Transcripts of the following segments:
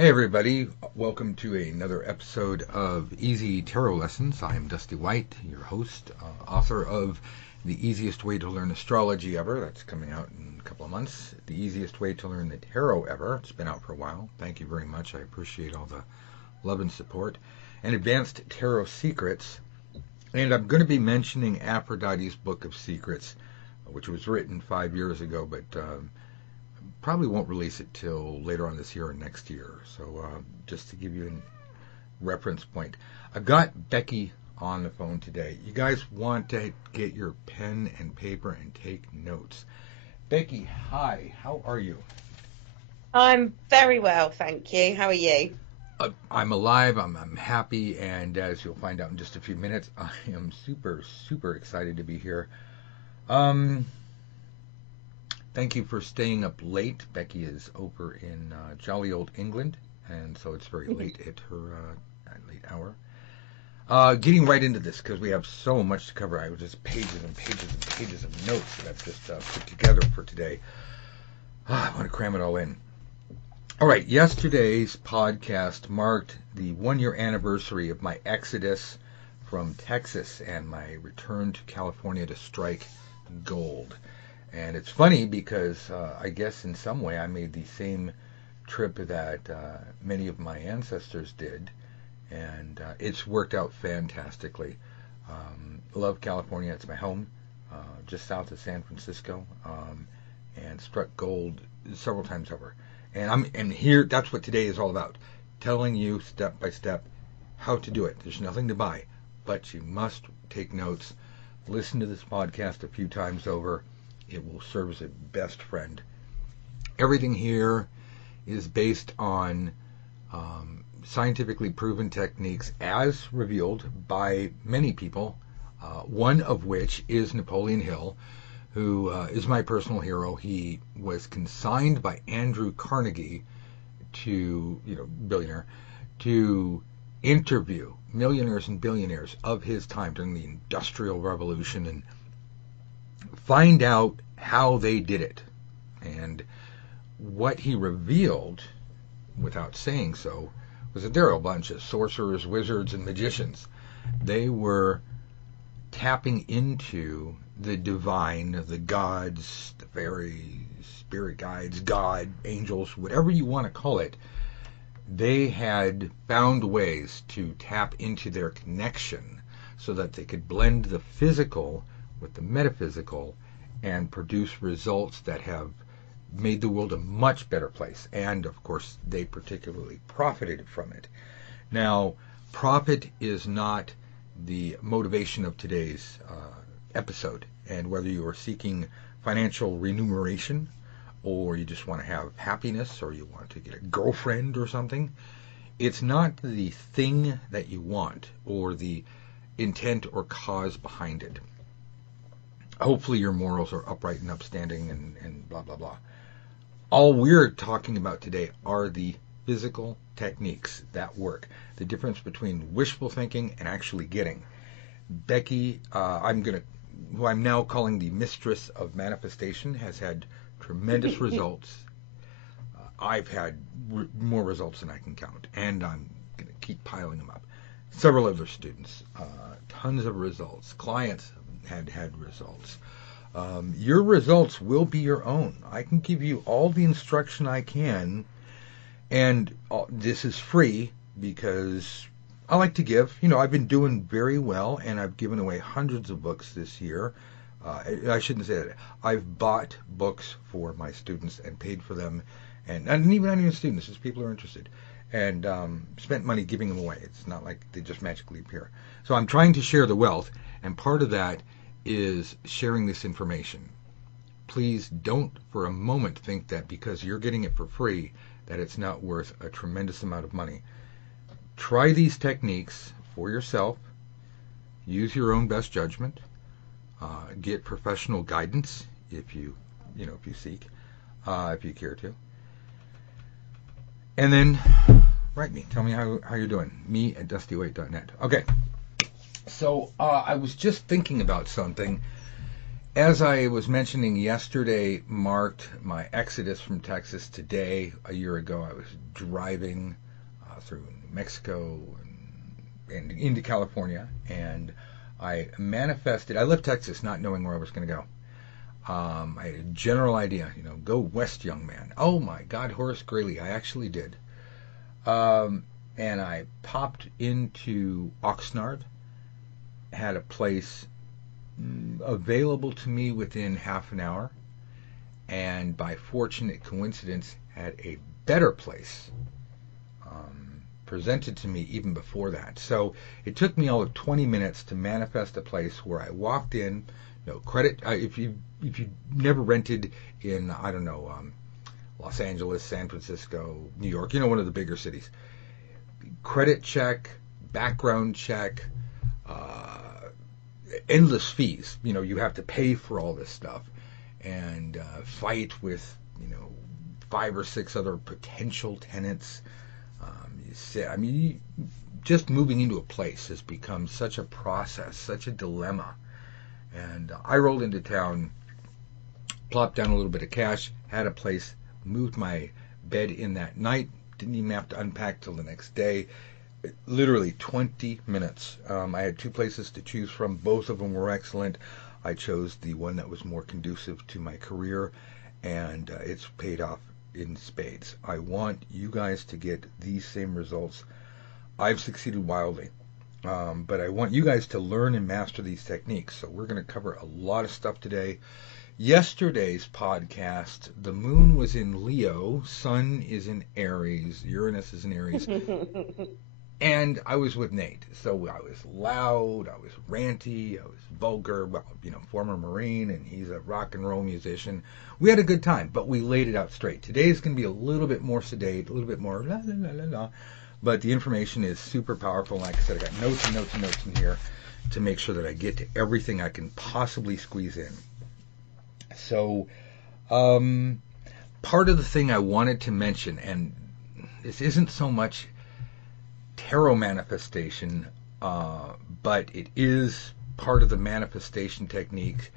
Hey everybody, welcome to another episode of Easy Tarot Lessons. I am Dusty White, your host, author of The Easiest Way to Learn Astrology Ever. That's coming out in a couple of months. The Easiest Way to Learn the Tarot Ever. It's been out for a while. Thank you very much. I appreciate all the love and support. And Advanced Tarot Secrets. And I'm going to be mentioning Aphrodite's Book of Secrets, which was written 5 years ago, but probably won't release it till later on this year or next year. So just to give you a reference point. I've got Becky on the phone today. You guys want to get your pen and paper and take notes. Becky, hi. How are you? I'm very well, thank you. How are you? I'm alive. I'm happy. And as you'll find out in just a few minutes, I am super, super excited to be here. Thank you for staying up late. Becky is over in jolly old England, and so it's very late at her late hour. Getting right into this, because we have so much to cover. I was just pages and pages and pages of notes that I've just put together for today. I want to cram it all in. All right, yesterday's podcast marked the 1-year anniversary of my exodus from Texas and my return to California to strike gold. And it's funny because I guess in some way I made the same trip that many of my ancestors did, and it's worked out fantastically. Love California. It's my home, just south of San Francisco, and struck gold several times over. And here, that's what today is all about, telling you step by step how to do it. There's nothing to buy, but you must take notes, listen to this podcast a few times over. It will serve as a best friend. Everything here is based on scientifically proven techniques as revealed by many people, one of which is Napoleon Hill, who is my personal hero. He was consigned by Andrew Carnegie to, billionaire, to interview millionaires and billionaires of his time during the Industrial Revolution and find out how they did it. And what he revealed, without saying so, was that they're a bunch of sorcerers, wizards, and magicians. They were tapping into the divine, the gods, the fairies, spirit guides, God, angels, whatever you want to call it. They had found ways to tap into their connection so that they could blend the physical with the metaphysical and produce results that have made the world a much better place. And, of course, they particularly profited from it. Now, profit is not the motivation of today's episode. And whether you are seeking financial remuneration, or you just want to have happiness, or you want to get a girlfriend or something, it's not the thing that you want or the intent or cause behind it. Hopefully your morals are upright and upstanding and blah, blah, blah. All we're talking about today are the physical techniques that work. The difference between wishful thinking and actually getting. Becky, who I'm now calling the mistress of manifestation, has had tremendous results. I've had more results than I can count, and I'm going to keep piling them up. Several other students, tons of results. Clients had results. Your results will be your own. I can give you all the instruction I can, and this is free because I like to give. I've been doing very well, and I've given away hundreds of books this year. I shouldn't say that. I've bought books for my students and paid for them, and not even students, just people who are interested, and spent money giving them away. It's not like they just magically appear. So I'm trying to share the wealth, and part of that is sharing this information. Please don't for a moment think that because you're getting it for free that it's not worth a tremendous amount of money. Try these techniques for yourself. Use your own best judgment. Get professional guidance if you seek, if you care to. And then write me. Tell me how you're doing. Me at dustywhite.net. Okay. So I was just thinking about something, As I was mentioning, yesterday marked my exodus from Texas. Today, a year ago, I was driving through Mexico and into California, and I manifested. I left Texas not knowing where I was going to go. I had a general idea, go west, young man. Oh my God, Horace Greeley, I actually did. And I popped into Oxnard, had a place available to me within half an hour, and by fortunate coincidence, had a better place presented to me even before that. So it took me all of 20 minutes to manifest a place where I walked in. No credit. If you never rented in, I don't know, Los Angeles, San Francisco, New York, one of the bigger cities, credit check, background check, endless fees. You have to pay for all this stuff and fight with, 5 or 6 other potential tenants. Just moving into a place has become such a process, such a dilemma. And I rolled into town, plopped down a little bit of cash, had a place, moved my bed in that night, didn't even have to unpack till the next day. Literally 20 minutes. I had 2 places to choose from. Both of them were excellent. I chose the one that was more conducive to my career, and it's paid off in spades. I want you guys to get these same results. I've succeeded wildly, but I want you guys to learn and master these techniques. So we're going to cover a lot of stuff today. Yesterday's podcast, the moon was in Leo, sun is in Aries, Uranus is in Aries, and I was with Nate. So I was loud, I was ranty, I was vulgar, well, former Marine, and he's a rock and roll musician. We had a good time, but we laid it out straight. Today's going to be a little bit more sedate, a little bit more la la la la la, but the information is super powerful. Like I said, I got notes and notes and notes in here to make sure that I get to everything I can possibly squeeze in. So, part of the thing I wanted to mention, and this isn't so much tarot manifestation, but it is part of the manifestation technique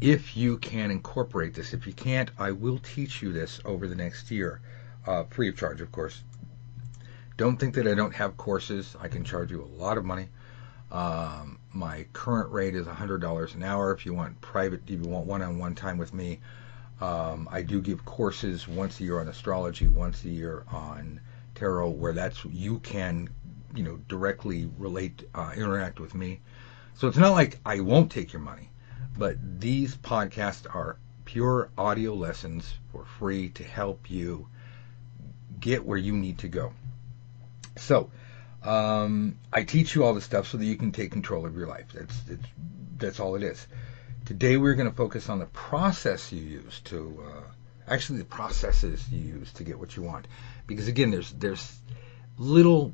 if you can incorporate this. If you can't, I will teach you this over the next year, free of charge, of course. Don't think that I don't have courses. I can charge you a lot of money. My current rate is $100 an hour. If you want private, if you want one-on-one time with me, I do give courses once a year on astrology, once a year on tarot, where you can, directly relate, interact with me. So it's not like I won't take your money, but these podcasts are pure audio lessons for free to help you get where you need to go. So, I teach you all this stuff so that you can take control of your life. That's all it is. Today we're going to focus on the process you use to, actually the processes you use to get what you want. Because again, there's little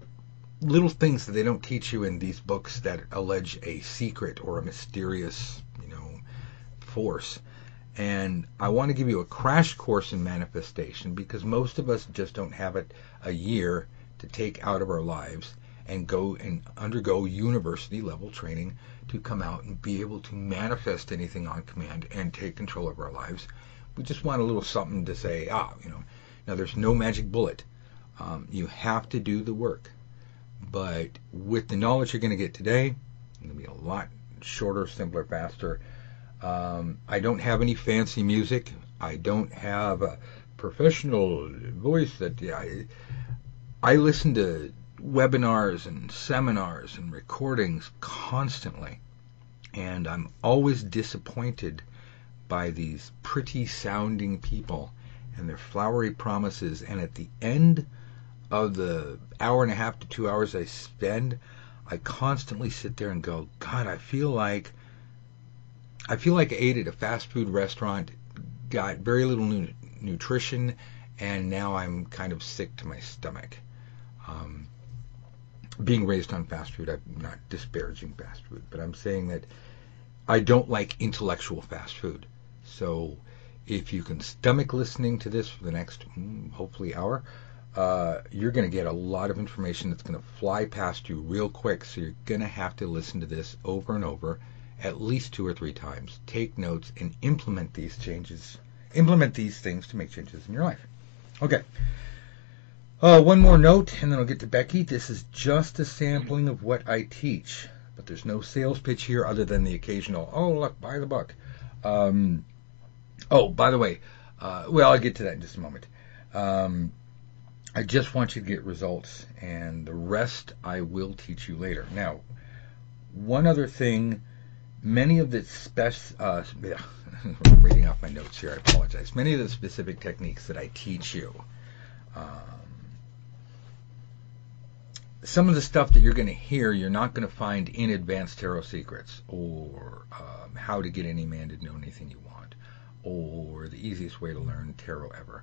things that they don't teach you in these books that allege a secret or a mysterious, force. And I want to give you a crash course in manifestation because most of us just don't have it a year to take out of our lives and go and undergo university level training to come out and be able to manifest anything on command and take control of our lives. We just want a little something to say, now there's no magic bullet. You have to do the work. But with the knowledge you're going to get today, it's going to be a lot shorter, simpler, faster. I don't have any fancy music. I don't have a professional voice that I listen to webinars and seminars and recordings constantly, and I'm always disappointed by these pretty sounding people and their flowery promises, and at the end of the hour and a half to 2 hours I spend, I constantly sit there and go, God, I feel like I ate at a fast food restaurant, got very little nutrition, and now I'm kind of sick to my stomach. Being raised on fast food, I'm not disparaging fast food, but I'm saying that I don't like intellectual fast food. So if you can stomach listening to this for the next, hopefully, hour, you're going to get a lot of information that's going to fly past you real quick, so you're going to have to listen to this over and over at least 2 or 3 times. Take notes and implement these changes. Implement these things to make changes in your life. Okay. One more note, and then I'll get to Becky. This is just a sampling of what I teach, but there's no sales pitch here other than the occasional, oh, look, buy the book. By the way, I'll get to that in just a moment. I just want you to get results, and the rest I will teach you later. Now, one other thing, many of the I'm reading off my notes here, I apologize. Many of the specific techniques that I teach you, some of the stuff that you're going to hear, you're not going to find in Advanced Tarot Secrets, or How to Get Any Man to Know Anything You Want, or The Easiest Way to Learn Tarot Ever.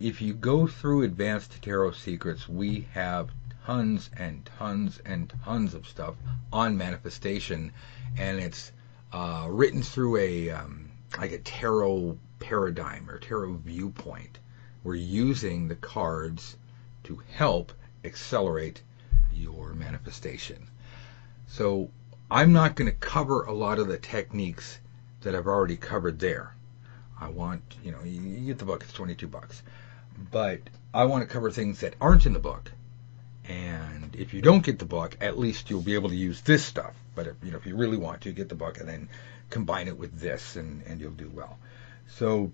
If you go through Advanced Tarot Secrets, we have tons and tons and tons of stuff on manifestation, and it's written through a tarot paradigm or tarot viewpoint. We're using the cards to help accelerate your manifestation. So I'm not going to cover a lot of the techniques that I've already covered there. I want, you get the book, it's $22. But I want to cover things that aren't in the book. And if you don't get the book, at least you'll be able to use this stuff. But if you really want to, get the book and then combine it with this, and you'll do well. So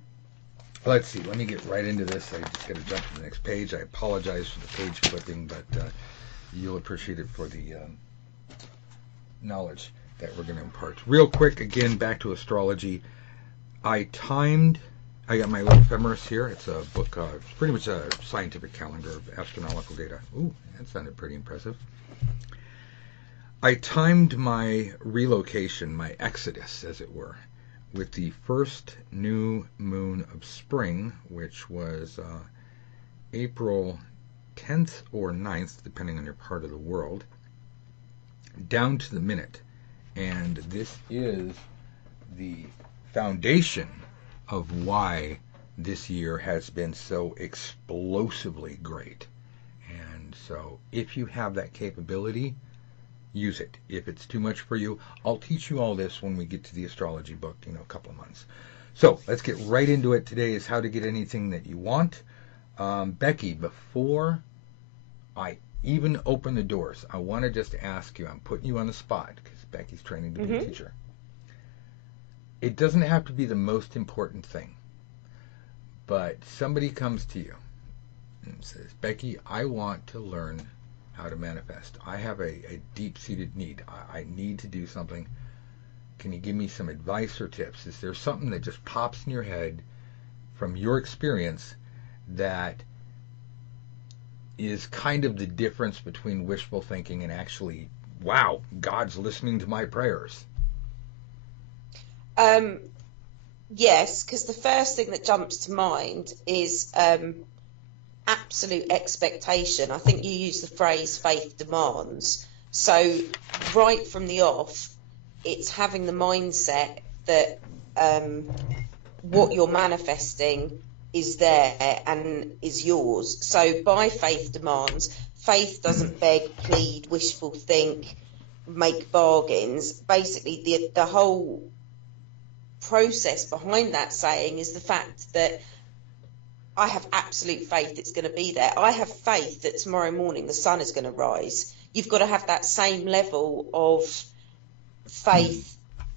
let's see. Let me get right into this. I just got to jump to the next page. I apologize for the page flipping, but you'll appreciate it for the knowledge that we're going to impart. Real quick, again, back to astrology. I got my little ephemeris here. It's a book. It's pretty much a scientific calendar of astronomical data. Ooh, that sounded pretty impressive. I timed my relocation, my exodus, as it were, with the first new moon of spring, which was April 10th or 9th, depending on your part of the world, down to the minute. And this is the foundation of why this year has been so explosively great. And so if you have that capability, use it. If it's too much for you, I'll teach you all this when we get to the astrology book, a couple of months. So let's get right into it. Today is how to get anything that you want. Becky, before I even open the doors, I want to just ask you, I'm putting you on the spot because Becky's training to be a teacher. It doesn't have to be the most important thing, but somebody comes to you and says, Becky, I want to learn how to manifest. I have a deep-seated need. I need to do something. Can you give me some advice or tips? Is there something that just pops in your head from your experience that is kind of the difference between wishful thinking and actually, wow, God's listening to my prayers? Yes, because the first thing that jumps to mind is absolute expectation. I think you use the phrase faith demands. So right from the off, it's having the mindset that what you're manifesting is there and is yours. So by faith demands, faith doesn't beg, plead, wishful think, make bargains. Basically, the whole process behind that saying is the fact that I have absolute faith it's going to be there. I have faith that tomorrow morning the sun is going to rise. You've got to have that same level of faith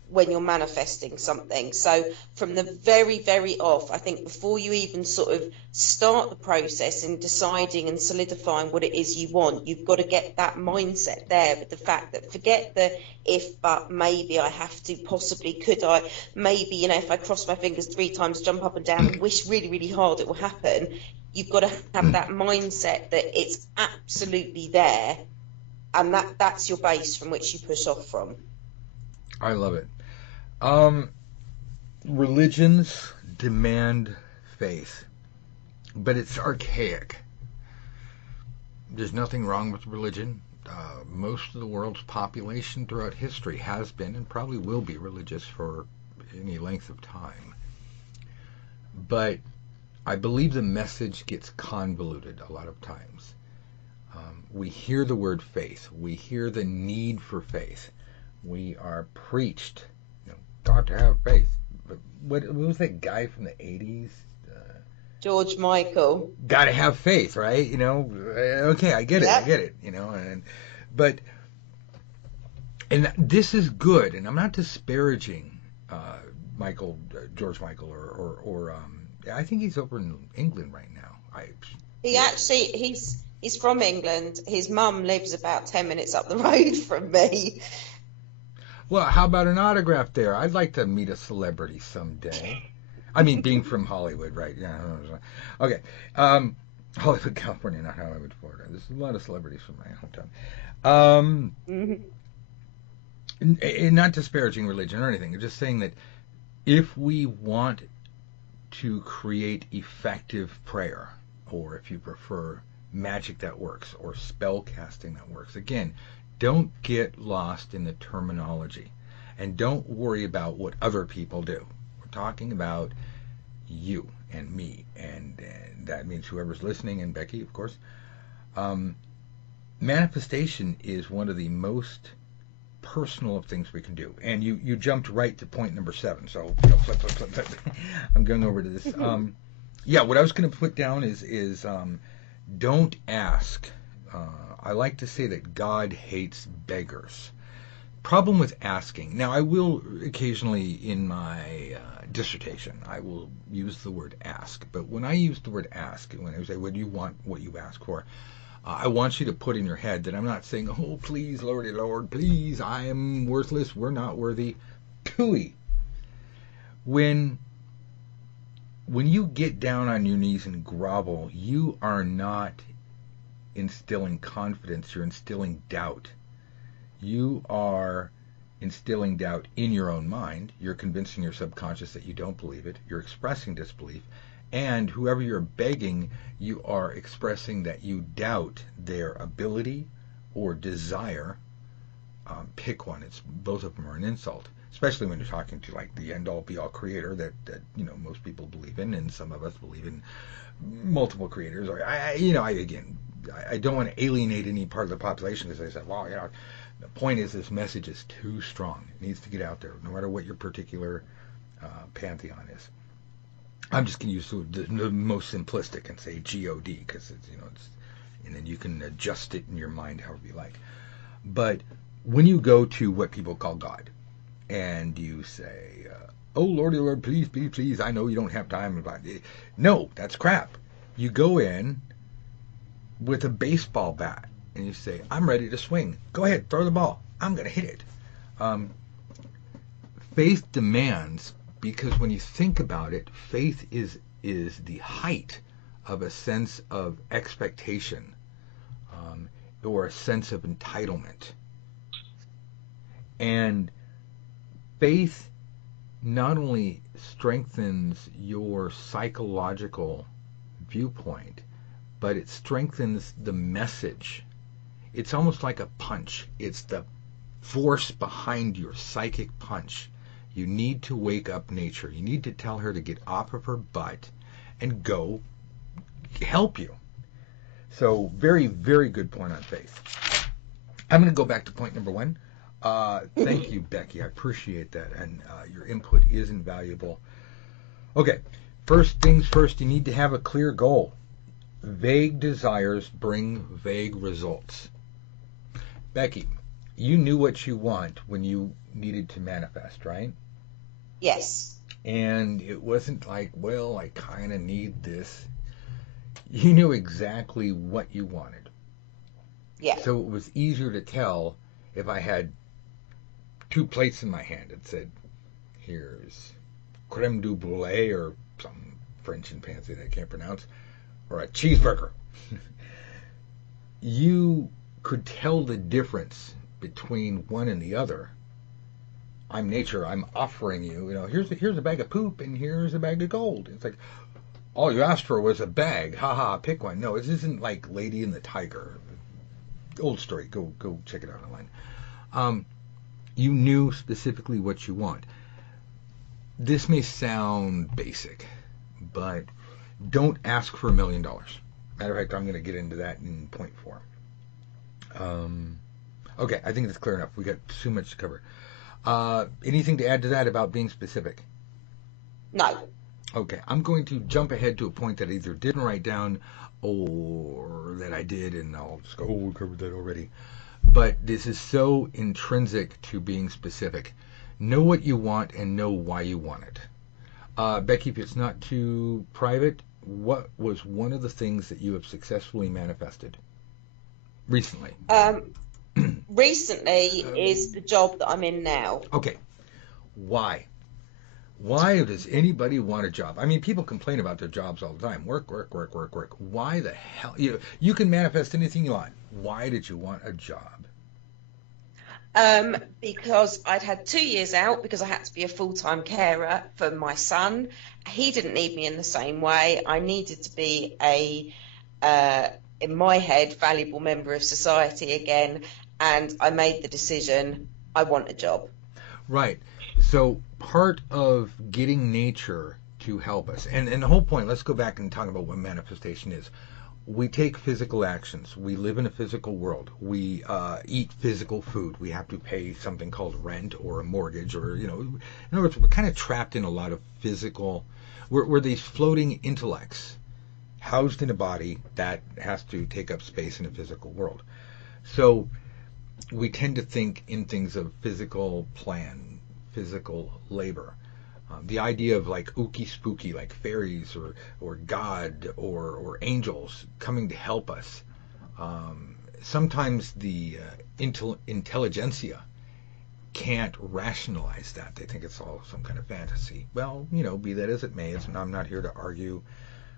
when you're manifesting something. So from the very, very off, I think before you even sort of start the process in deciding and solidifying what it is you want, you've got to get that mindset there with the fact that forget the if, but, maybe, I have to, possibly, could I, maybe, if I cross my fingers 3 times, jump up and down and wish really, really hard it will happen. You've got to have that mindset that it's absolutely there, and that's your base from which you push off from. I love it. Religions demand faith, but it's archaic. There's nothing wrong with religion. Most of the world's population throughout history has been and probably will be religious for any length of time. But I believe the message gets convoluted a lot of times. We hear the word faith. We hear the need for faith. We are preached, got to have faith. But what was that guy from the 80s? George Michael. Got to have faith, right? Okay, I get it, but this is good, and I'm not disparaging George Michael, or I think he's over in England right now. He's from England. His mum lives about 10 minutes up the road from me. Well, how about an autograph there? I'd like to meet a celebrity someday. I mean, being from Hollywood, right? Yeah. Okay. Hollywood, California, not Hollywood, Florida. There's a lot of celebrities from my hometown. And not disparaging religion or anything. I'm just saying that if we want to create effective prayer, or if you prefer magic that works, or spell casting that works, again, don't get lost in the terminology, and don't worry about what other people do. We're talking about you and me, and that means whoever's listening, and Becky, of course. Manifestation is one of the most personal of things we can do, and you jumped right to point number 7. So flip. I'm going over to this. What I was going to put down is don't ask. I like to say that God hates beggars. Problem with asking. Now, I will occasionally in my dissertation, I will use the word ask. But when I use the word ask, when I say, what do you want, what you ask for, I want you to put in your head that I'm not saying, oh, please, Lordy Lord, please, I am worthless, we're not worthy. Pooey. When you get down on your knees and grovel, you are not instilling confidence, you're instilling doubt. You are instilling doubt in your own mind. You're convincing your subconscious that you don't believe it. You're expressing disbelief. And whoever you're begging, you are expressing that you doubt their ability or desire. Pick one. Both of them are an insult, especially when you're talking to like the end-all be-all creator that most people believe in, and some of us believe in multiple creators. Or I don't want to alienate any part of the population because they say, well, the point is this message is too strong. It needs to get out there, no matter what your particular pantheon is. I'm just going to use the most simplistic and say G-O-D because it's, and then you can adjust it in your mind however you like. But when you go to what people call God and you say, oh, Lordy Lord, please, please, please, I know you don't have time. No, that's crap. You go in with a baseball bat and you say, I'm ready to swing. Go ahead, throw the ball. I'm going to hit it. Faith demands, because when you think about it, faith is the height of a sense of expectation or a sense of entitlement. And faith not only strengthens your psychological viewpoint, but it strengthens the message. It's almost like a punch. It's the force behind your psychic punch. You need to wake up nature. You need to tell her to get off of her butt and go help you. So very, very good point on faith. I'm going to go back to point number 1. Thank you, Becky. I appreciate that. And your input is invaluable. Okay, first things first, you need to have a clear goal. Vague desires bring vague results. Becky, you knew what you want when you needed to manifest, right? Yes. And it wasn't like, well, I kind of need this. You knew exactly what you wanted. Yeah. So it was easier to tell if I had 2 plates in my hand and said, here's creme du brulee or some French and fancy that I can't pronounce, or a cheeseburger. You could tell the difference between one and the other. I'm nature. I'm offering you, here's a bag of poop and here's a bag of gold. It's like, all you asked for was a bag. Ha ha, pick one. No, it isn't like Lady and the Tiger. Old story. Go check it out online. You knew specifically what you want. This may sound basic, but don't ask for $1 million. Matter of fact, I'm going to get into that in point 4. Okay, I think that's clear enough. We got too much to cover. Anything to add to that about being specific? No. Okay, I'm going to jump ahead to a point that I either didn't write down or that I did, and I'll just go, oh, we covered that already. But this is so intrinsic to being specific. Know what you want and know why you want it. Becky, if it's not too private, what was one of the things that you have successfully manifested recently? Recently is the job that I'm in now. Okay, why? Why does anybody want a job? I mean, people complain about their jobs all the time. Work, work, work, work, work. Why the hell? You can manifest anything you want. Why did you want a job? Because I'd had 2 years out because I had to be a full-time carer for my son. He didn't need me in the same way. I needed to be in my head, valuable member of society again. And I made the decision, I want a job. Right. So part of getting nature to help us, and the whole point, let's go back and talk about what manifestation is. We take physical actions. We live in a physical world. We eat physical food. We have to pay something called rent or a mortgage, or, in other words, we're kind of trapped in a lot of physical, we're these floating intellects housed in a body that has to take up space in a physical world. So we tend to think in things of physical plan, physical labor. The idea of like ooky spooky, like fairies or God or angels coming to help us. Sometimes the intelligentsia can't rationalize that. They think it's all some kind of fantasy. Well, be that as it may, I'm not here to argue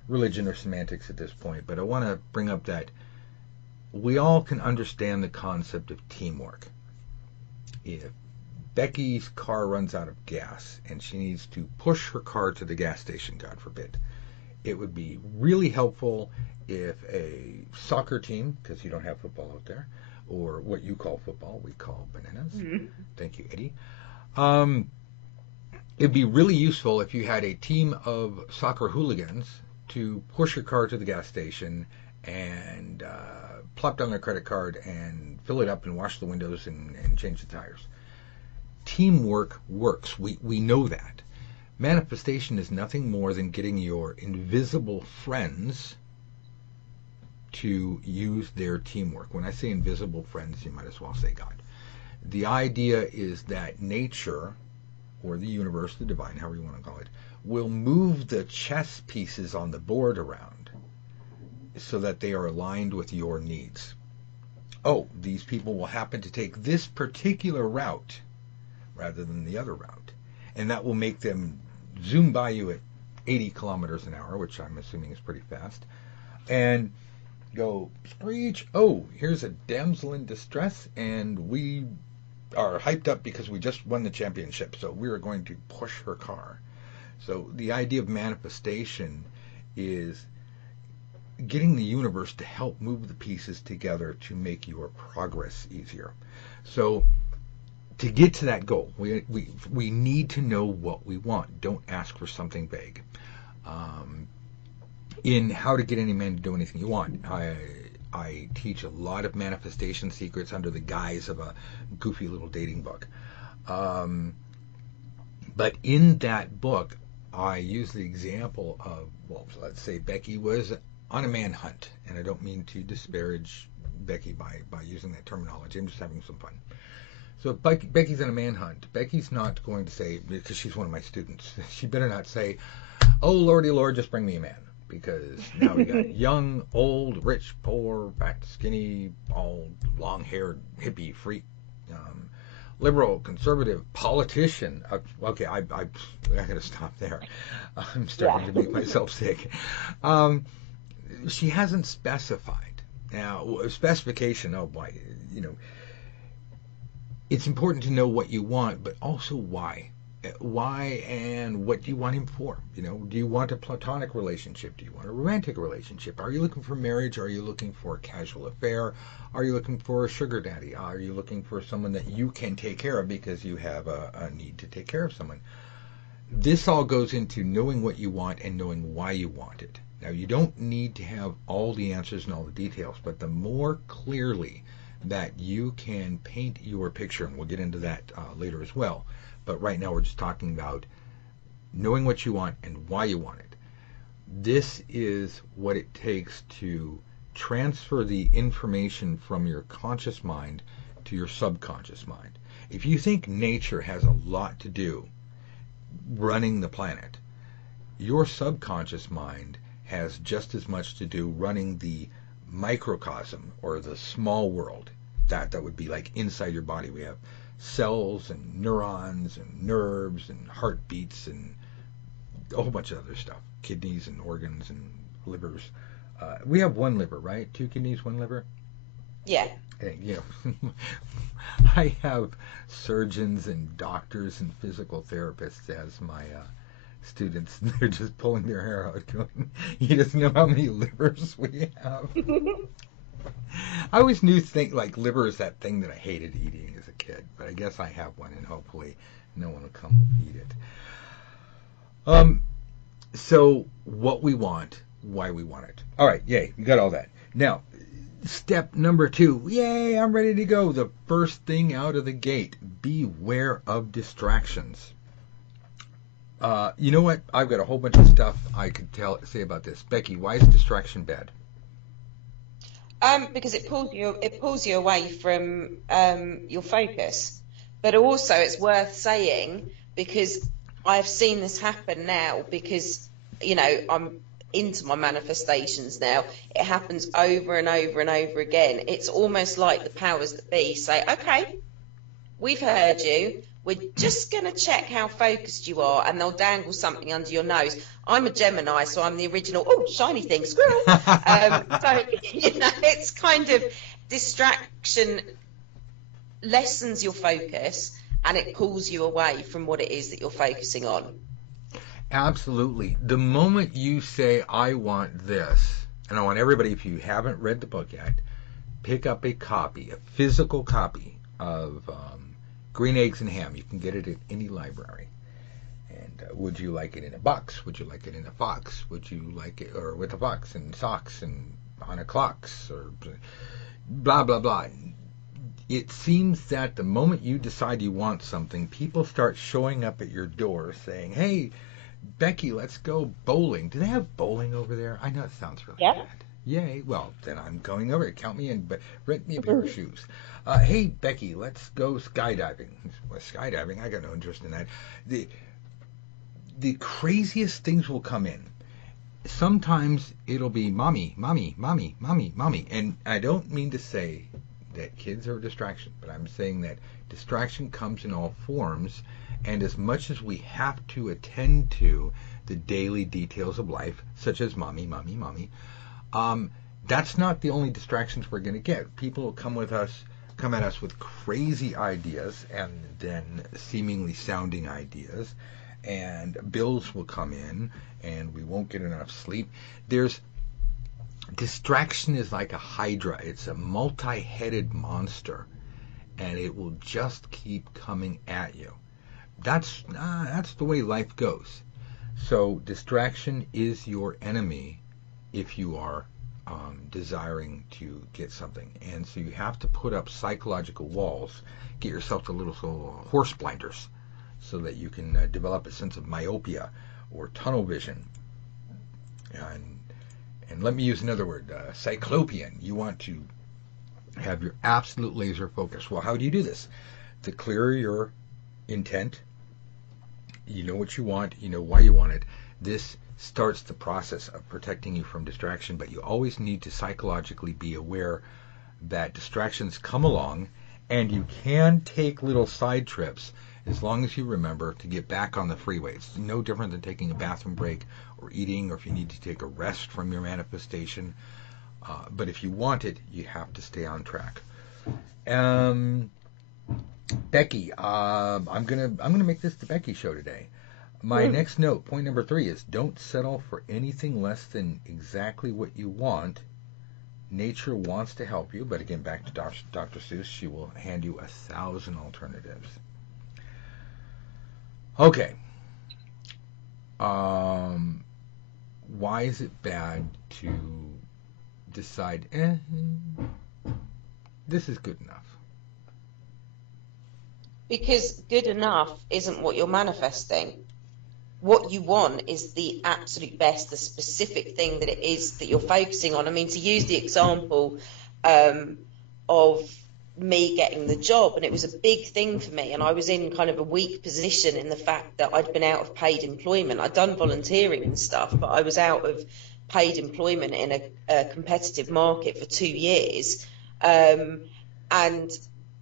religion or semantics at this point, but I want to bring up that we all can understand the concept of teamwork. If Becky's car runs out of gas and she needs to push her car to the gas station, God forbid, it would be really helpful if a soccer team, because you don't have football out there, or what you call football, we call bananas. Mm-hmm. Thank you, Eddie. It'd be really useful if you had a team of soccer hooligans to push your car to the gas station and plop down their credit card and fill it up and wash the windows and change the tires. Teamwork works. We know that. Manifestation is nothing more than getting your invisible friends to use their teamwork. When I say invisible friends, you might as well say God. The idea is that nature, or the universe, the divine, however you want to call it, will move the chess pieces on the board around so that they are aligned with your needs. Oh, these people will happen to take this particular route rather than the other route. And that will make them zoom by you at 80 kilometers an hour, which I'm assuming is pretty fast, and go, screech, oh, here's a damsel in distress, and we are hyped up because we just won the championship, so we are going to push her car. So the idea of manifestation is getting the universe to help move the pieces together to make your progress easier. So to get to that goal, we need to know what we want. Don't ask for something vague. In How to Get Any Man to Do Anything You Want, I teach a lot of manifestation secrets under the guise of a goofy little dating book. But in that book, I use the example of, well, let's say Becky was on a manhunt, and I don't mean to disparage Becky by using that terminology. I'm just having some fun. So if Becky's on a manhunt, Becky's not going to say, because she's one of my students, she better not say, oh, Lordy Lord, just bring me a man. Because now we got young, old, rich, poor, fat, skinny, bald, long-haired, hippie, freak, liberal, conservative, politician. Okay, I got to stop there. I'm starting to make myself sick. She hasn't specified. Now, specification, oh boy, it's important to know what you want, but also why. Why and what do you want him for? Do you want a platonic relationship? Do you want a romantic relationship? Are you looking for marriage? Are you looking for a casual affair? Are you looking for a sugar daddy? Are you looking for someone that you can take care of because you have a need to take care of someone? This all goes into knowing what you want and knowing why you want it. Now, you don't need to have all the answers and all the details, but the more clearly that you can paint your picture, and we'll get into that later as well. But right now we're just talking about knowing what you want and why you want it. This is what it takes to transfer the information from your conscious mind to your subconscious mind. If you think nature has a lot to do running the planet, your subconscious mind has just as much to do running the microcosm or the small world. That would be like inside your body. We have cells and neurons and nerves and heartbeats and a whole bunch of other stuff, kidneys and organs and livers. We have one liver, right? 2 kidneys, 1 liver? Yeah. Hey, you know, I have surgeons and doctors and physical therapists as my students. They're just pulling their hair out going, he doesn't know how many livers we have. I always knew like liver is that thing that I hated eating as a kid, but I guess I have one and hopefully no one will come eat it. So what we want, why we want it. All right, yay, we got all that. Now, step number 2, yay, I'm ready to go. The first thing out of the gate, beware of distractions. You know what? I've got a whole bunch of stuff I could say about this. Becky, why is distraction bad? Because it pulls you away from your focus. But also, it's worth saying, because I've seen this happen now, because I'm into my manifestations now. It happens over and over and over again. It's almost like the powers that be say, okay, we've heard you. We're just going to check how focused you are, and they'll dangle something under your nose. I'm a Gemini, so I'm the original, shiny thing, squirrel. So, it's kind of distraction lessens your focus, and it pulls you away from what it is that you're focusing on. Absolutely. The moment you say, I want this, and I want everybody, if you haven't read the book yet, pick up a copy, a physical copy of Green Eggs and Ham. You can get it at any library. And would you like it in a box? Would you like it in a box? Would you like it, or with a box and socks and on a clocks, or blah, blah, blah. It seems that the moment you decide you want something, people start showing up at your door saying, hey, Becky, let's go bowling. Do they have bowling over there? I know it sounds really bad. Yay. Well, then I'm going over. Count me in, but rent me a pair of shoes. Hey, Becky, let's go skydiving. Well, skydiving, I got no interest in that. The craziest things will come in. Sometimes it'll be mommy, mommy, mommy, mommy, mommy. And I don't mean to say that kids are a distraction, but I'm saying that distraction comes in all forms. And as much as we have to attend to the daily details of life, such as mommy, mommy, mommy, that's not the only distractions we're going to get. People will come at us with crazy ideas and then seemingly sounding ideas, and bills will come in, and we won't get enough sleep. Distraction is like a hydra. It's a multi-headed monster, and it will just keep coming at you. That's the way life goes. So distraction is your enemy if you are desiring to get something. And so you have to put up psychological walls, get yourself the little horse blinders so that you can develop a sense of myopia or tunnel vision. And let me use another word, cyclopean. You want to have your absolute laser focus. Well, how do you do this? To clear your intent, you know what you want, you know why you want it. This starts the process of protecting you from distraction, but you always need to psychologically be aware that distractions come along, and you can take little side trips as long as you remember to get back on the freeway. It's no different than taking a bathroom break or eating, or if you need to take a rest from your manifestation. But if you want it, you have to stay on track. Becky, I'm gonna make this the Becky show today. My next note, point number 3, is don't settle for anything less than exactly what you want. Nature wants to help you, but again, back to Dr. Seuss, she will hand you 1,000 alternatives. Okay. Why is it bad to decide, this is good enough. Because good enough isn't what you're manifesting. What you want is the absolute best, the specific thing that it is that you're focusing on. I mean, to use the example of me getting the job, and it was a big thing for me, and I was in kind of a weak position in the fact that I'd been out of paid employment. I'd done volunteering and stuff, but I was out of paid employment in a competitive market for 2 years, and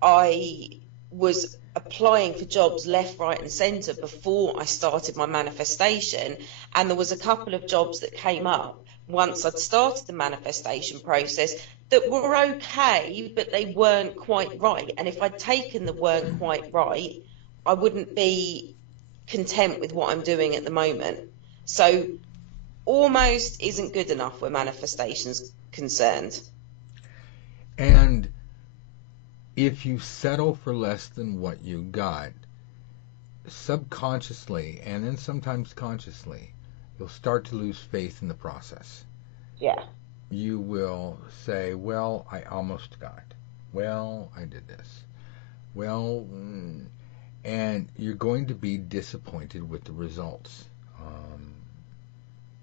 I was applying for jobs left, right and centre before I started my manifestation, and there was a couple of jobs that came up once I'd started the manifestation process that were okay, but they weren't quite right. And if I'd taken the weren't quite right, I wouldn't be content with what I'm doing at the moment. So almost isn't good enough where manifestation's concerned. And if you settle for less than what you got, subconsciously and then sometimes consciously, you'll start to lose faith in the process. Yeah. You will say, well, I almost got. Well, I did this. Well, and you're going to be disappointed with the results.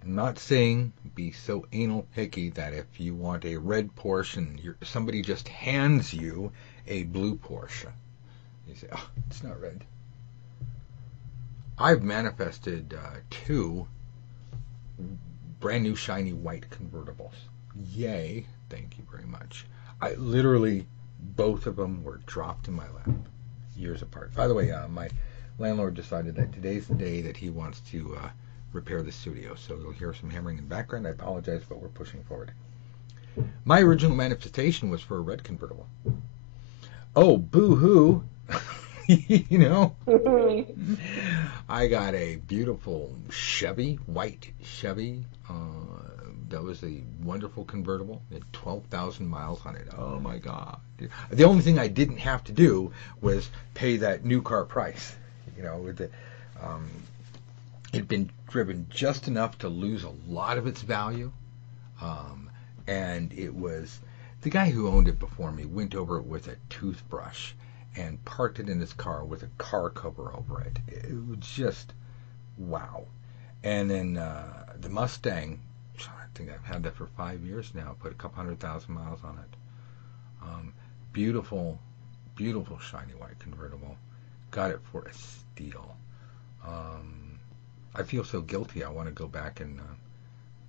I'm not saying be so anal picky that if you want a red Porsche and somebody just hands you a blue Porsche, you say, oh, it's not red. I've manifested 2 brand new shiny white convertibles. Yay, thank you very much. I literally, both of them were dropped in my lap years apart. By the way, my landlord decided that today's the day that he wants to repair the studio, so you'll hear some hammering in the background. I apologize, but we're pushing forward. My original manifestation was for a red convertible. Oh, boo-hoo. You know, I got a beautiful Chevy, white Chevy. That was a wonderful convertible. It had 12,000 miles on it. Oh my God! The only thing I didn't have to do was pay that new car price. You know, it'd been driven just enough to lose a lot of its value, and it was the guy who owned it before me went over it with a toothbrush and parked it in his car with a car cover over it. It was just wow. And then the Mustang, I think I've had that for 5 years now. Put a couple 100,000 miles on it. Beautiful, beautiful shiny white convertible. Got it for a steal. I feel so guilty. I want to go back and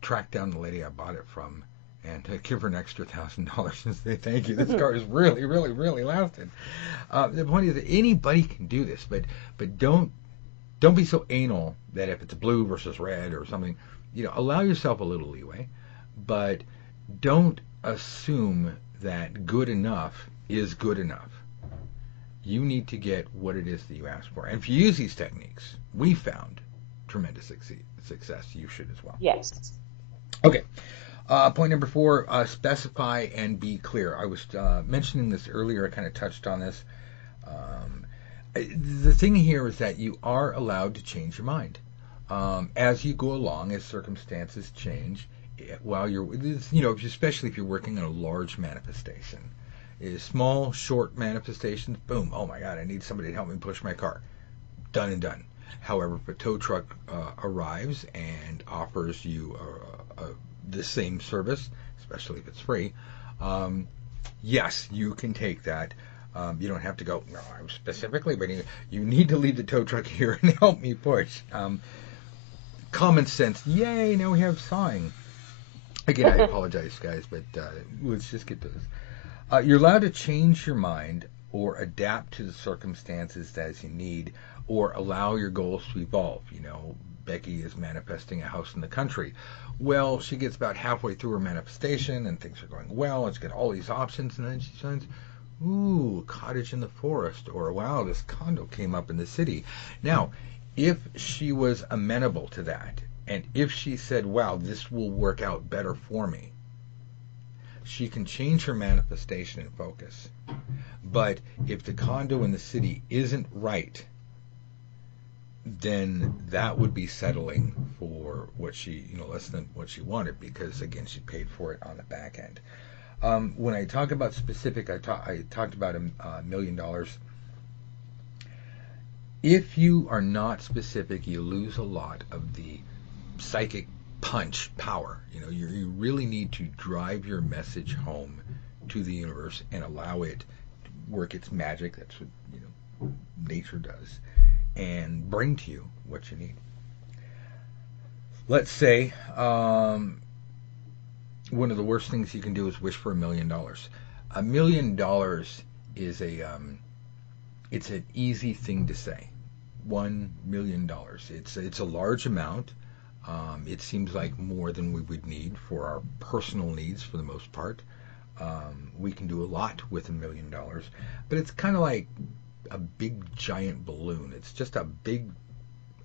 track down the lady I bought it from and give her an extra $1,000 and say thank you. This car has really, really, really lasted. The point is that anybody can do this, but don't be so anal that if it's blue versus red or something, you know, allow yourself a little leeway, but don't assume that good enough is good enough. You need to get what it is that you ask for. And if you use these techniques, we found tremendous success. You should as well. Yes. Okay. Point number 4, specify and be clear. I was mentioning this earlier. I kind of touched on this. The thing here is that you are allowed to change your mind as you go along, as circumstances change. While you're, you know, especially if you're working on a large manifestation, small, short manifestations. Boom! Oh my God! I need somebody to help me push my car. Done and done. However, if a tow truck arrives and offers you the same service, especially if it's free, yes, you can take that. You don't have to go, no, I'm specifically waiting. You need to leave the tow truck here and help me push. Common sense. Yay, now we have sawing. Again, I apologize, guys, but let's just get to this. You're allowed to change your mind or adapt to the circumstances as you need, or allow your goals to evolve. You know, Becky is manifesting a house in the country. Well, she gets about halfway through her manifestation and things are going well, and she's got all these options, and then she finds, ooh, cottage in the forest, or wow, this condo came up in the city. Now, if she was amenable to that, and if she said, wow, this will work out better for me, she can change her manifestation and focus. But if the condo in the city isn't right, then that would be settling for what she, less than what she wanted, because again, she paid for it on the back end. When I talk about specific, I talked about $1 million. If you are not specific, you lose a lot of the psychic punch power. You really need to drive your message home to the universe and allow it to work its magic. That's what nature does, and bring to you what you need. Let's say one of the worst things you can do is wish for $1 million. $1 million is it's an easy thing to say. $1 million. It's a large amount. It seems like more than we would need for our personal needs for the most part. We can do a lot with $1 million, but it's kind of like a big giant balloon. It's just a big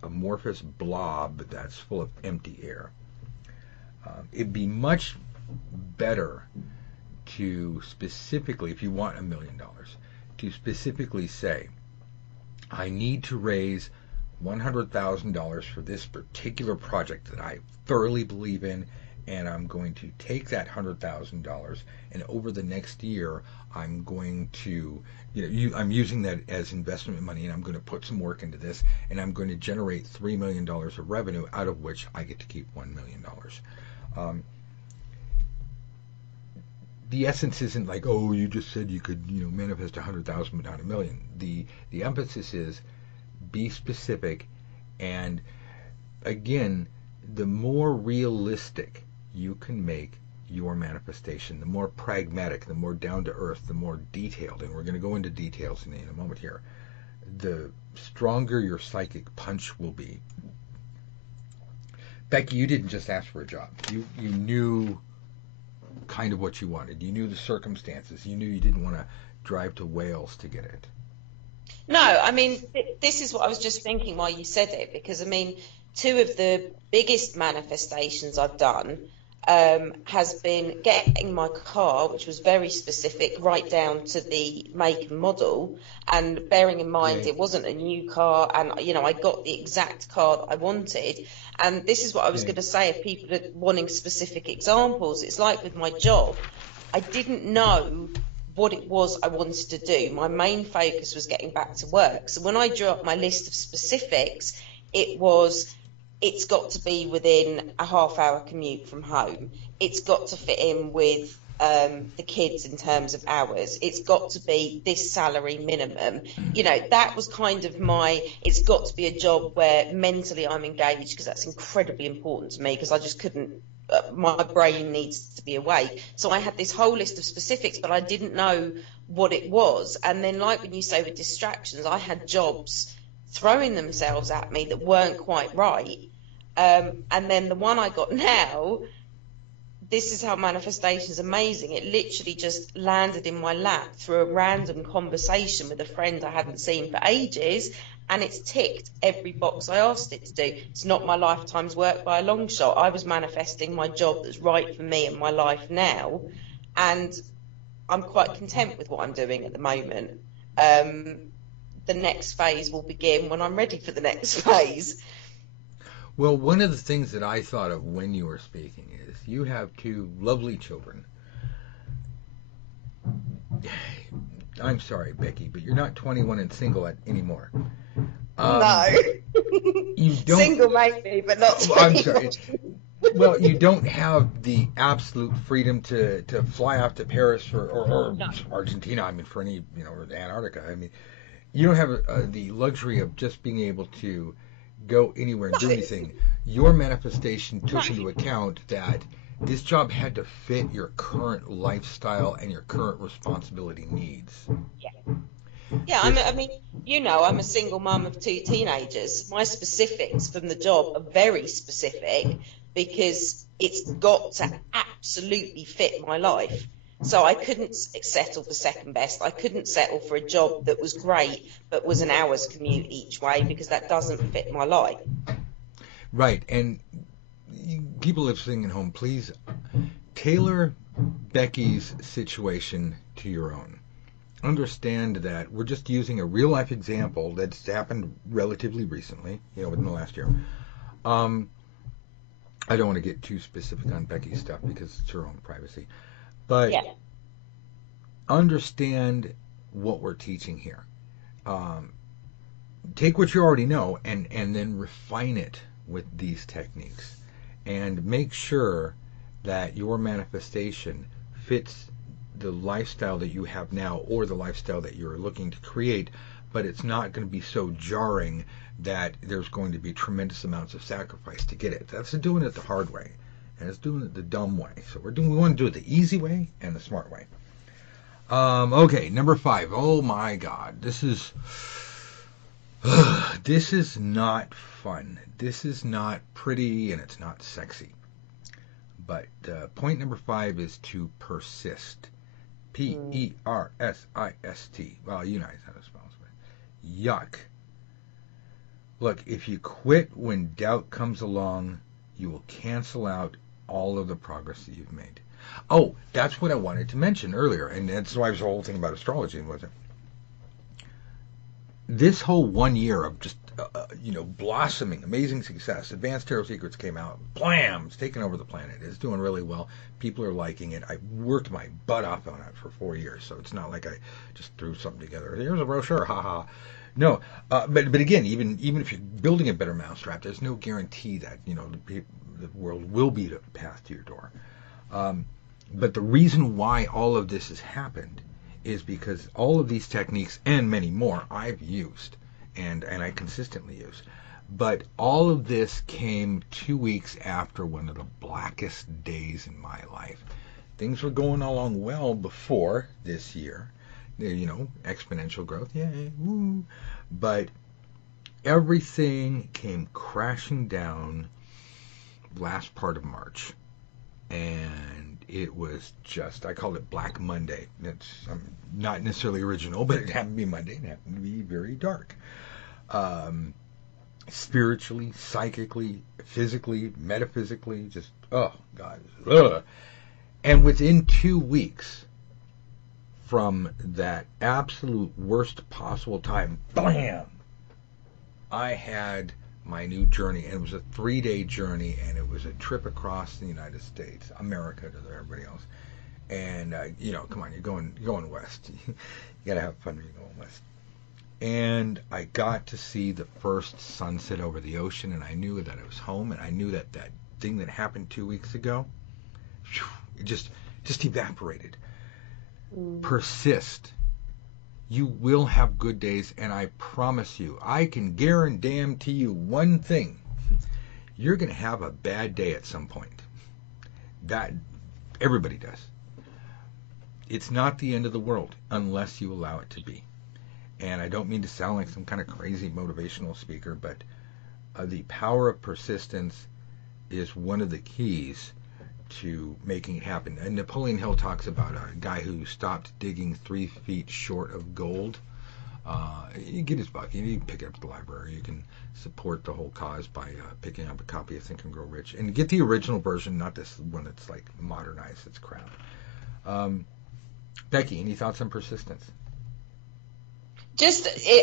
amorphous blob that's full of empty air. It'd be much better to specifically, if you want $1 million, to specifically say, I need to raise $100,000 for this particular project that I thoroughly believe in, and I'm going to take that $100,000, and over the next year, I'm going to, I'm using that as investment money, and I'm going to put some work into this, and I'm going to generate $3 million of revenue, out of which I get to keep $1 million. The essence isn't like, oh, you just said you could, manifest 100,000 but not $1 million. The emphasis is be specific, and again, the more realistic you can make your manifestation, the more pragmatic, the more down to earth, the more detailed, and we're going to go into details in a moment here, the stronger your psychic punch will be. Becky, you didn't just ask for a job. You knew kind of what you wanted. You knew the circumstances. You knew you didn't want to drive to Wales to get it. No, I mean, this is what I was just thinking while you said it, because, I mean, two of the biggest manifestations I've done has been getting my car, which was very specific, right down to the make and model, and bearing in mind it wasn't a new car, and, I got the exact car that I wanted. And this is what I was going to say, if people are wanting specific examples, it's like with my job, I didn't know what it was I wanted to do. My main focus was getting back to work. So when I drew up my list of specifics, it's got to be within a half-hour commute from home. It's got to fit in with the kids in terms of hours. It's got to be this salary minimum. That was kind of it's got to be a job where mentally I'm engaged, because that's incredibly important to me, because I just couldn't, my brain needs to be awake. So I had this whole list of specifics, but I didn't know what it was. And then, like when you say with distractions, I had jobs throwing themselves at me that weren't quite right. And then the one I got now, this is how manifestation is amazing. It literally just landed in my lap through a random conversation with a friend I hadn't seen for ages, and it's ticked every box I asked it to do. It's not my lifetime's work by a long shot. I was manifesting my job that's right for me in my life now, and I'm quite content with what I'm doing at the moment. The next phase will begin when I'm ready for the next phase. Well, one of the things that I thought of when you were speaking is you have two lovely children. I'm sorry, Becky, but you're not 21 and single anymore. No. You don't, single maybe, but not 21. I'm sorry. Well, you don't have the absolute freedom to fly off to Paris or no. Argentina, for any, or Antarctica. You don't have the luxury of just being able to go anywhere and do anything. Your manifestation took into account that this job had to fit your current lifestyle and your current responsibility needs. Yeah, I'm a single mum of two teenagers. My specifics from the job are very specific, because it's got to absolutely fit my life. So I couldn't settle for second best. I couldn't settle for a job that was great but was an hour's commute each way, because that doesn't fit my life. Right. And people listening at home, please tailor Becky's situation to your own. Understand that we're just using a real life example that's happened relatively recently, within the last year. I don't want to get too specific on Becky's stuff because it's her own privacy. But understand what we're teaching here. Um, Take what you already know and then refine it with these techniques, and make sure that your manifestation fits the lifestyle that you have now or the lifestyle that you're looking to create, but it's not going to be so jarring that there's going to be tremendous amounts of sacrifice to get it. That's doing it the hard way, and it's doing it the dumb way. So we want to do it the easy way and the smart way. Okay, number 5. Oh my God, this is this is not fun. This is not pretty, and it's not sexy. But point number 5 is to persist. Persist. Well, you know how to spell it. Yuck. Look, if you quit when doubt comes along, you will cancel out all of the progress that you've made. Oh, that's what I wanted to mention earlier, and that's why I was the whole thing about astrology, was it? This whole 1 year of just blossoming, amazing success. Advanced Tarot Secrets came out, blam, it's taken over the planet. It's doing really well. People are liking it. I worked my butt off on it for 4 years, so it's not like I just threw something together. Here's a brochure, haha. No, but again, even if you're building a better mousetrap, there's no guarantee that the world will be passed to your door. But the reason why all of this has happened is because all of these techniques and many more I've used and I consistently use. But all of this came 2 weeks after one of the blackest days in my life. Things were going along well before this year. Exponential growth, yay, woo. But everything came crashing down last part of March. And it was just, I called it Black Monday. It's not necessarily original, but it happened to be Monday. It happened to be very dark. Spiritually, psychically, physically, metaphysically, just, oh, God. Ugh. And within 2 weeks from that absolute worst possible time, blam, I had my new journey, and it was a 3-day journey, and it was a trip across the United States, America to everybody else. And come on, you're going west. You gotta have fun when you're going west. And I got to see the first sunset over the ocean, and I knew that I was home, and I knew that that thing that happened 2 weeks ago, it just evaporated. Persist. You will have good days, and I promise you, I can guarantee you one thing. You're going to have a bad day at some point. That everybody does. It's not the end of the world unless you allow it to be. And I don't mean to sound like some kind of crazy motivational speaker, but the power of persistence is one of the keys to making it happen. And Napoleon Hill talks about a guy who stopped digging 3 feet short of gold. You get his book. You can pick it up at the library. You can support the whole cause by picking up a copy of Think and Grow Rich. And get the original version, not this one that's like modernized. It's crap. Becky, any thoughts on persistence?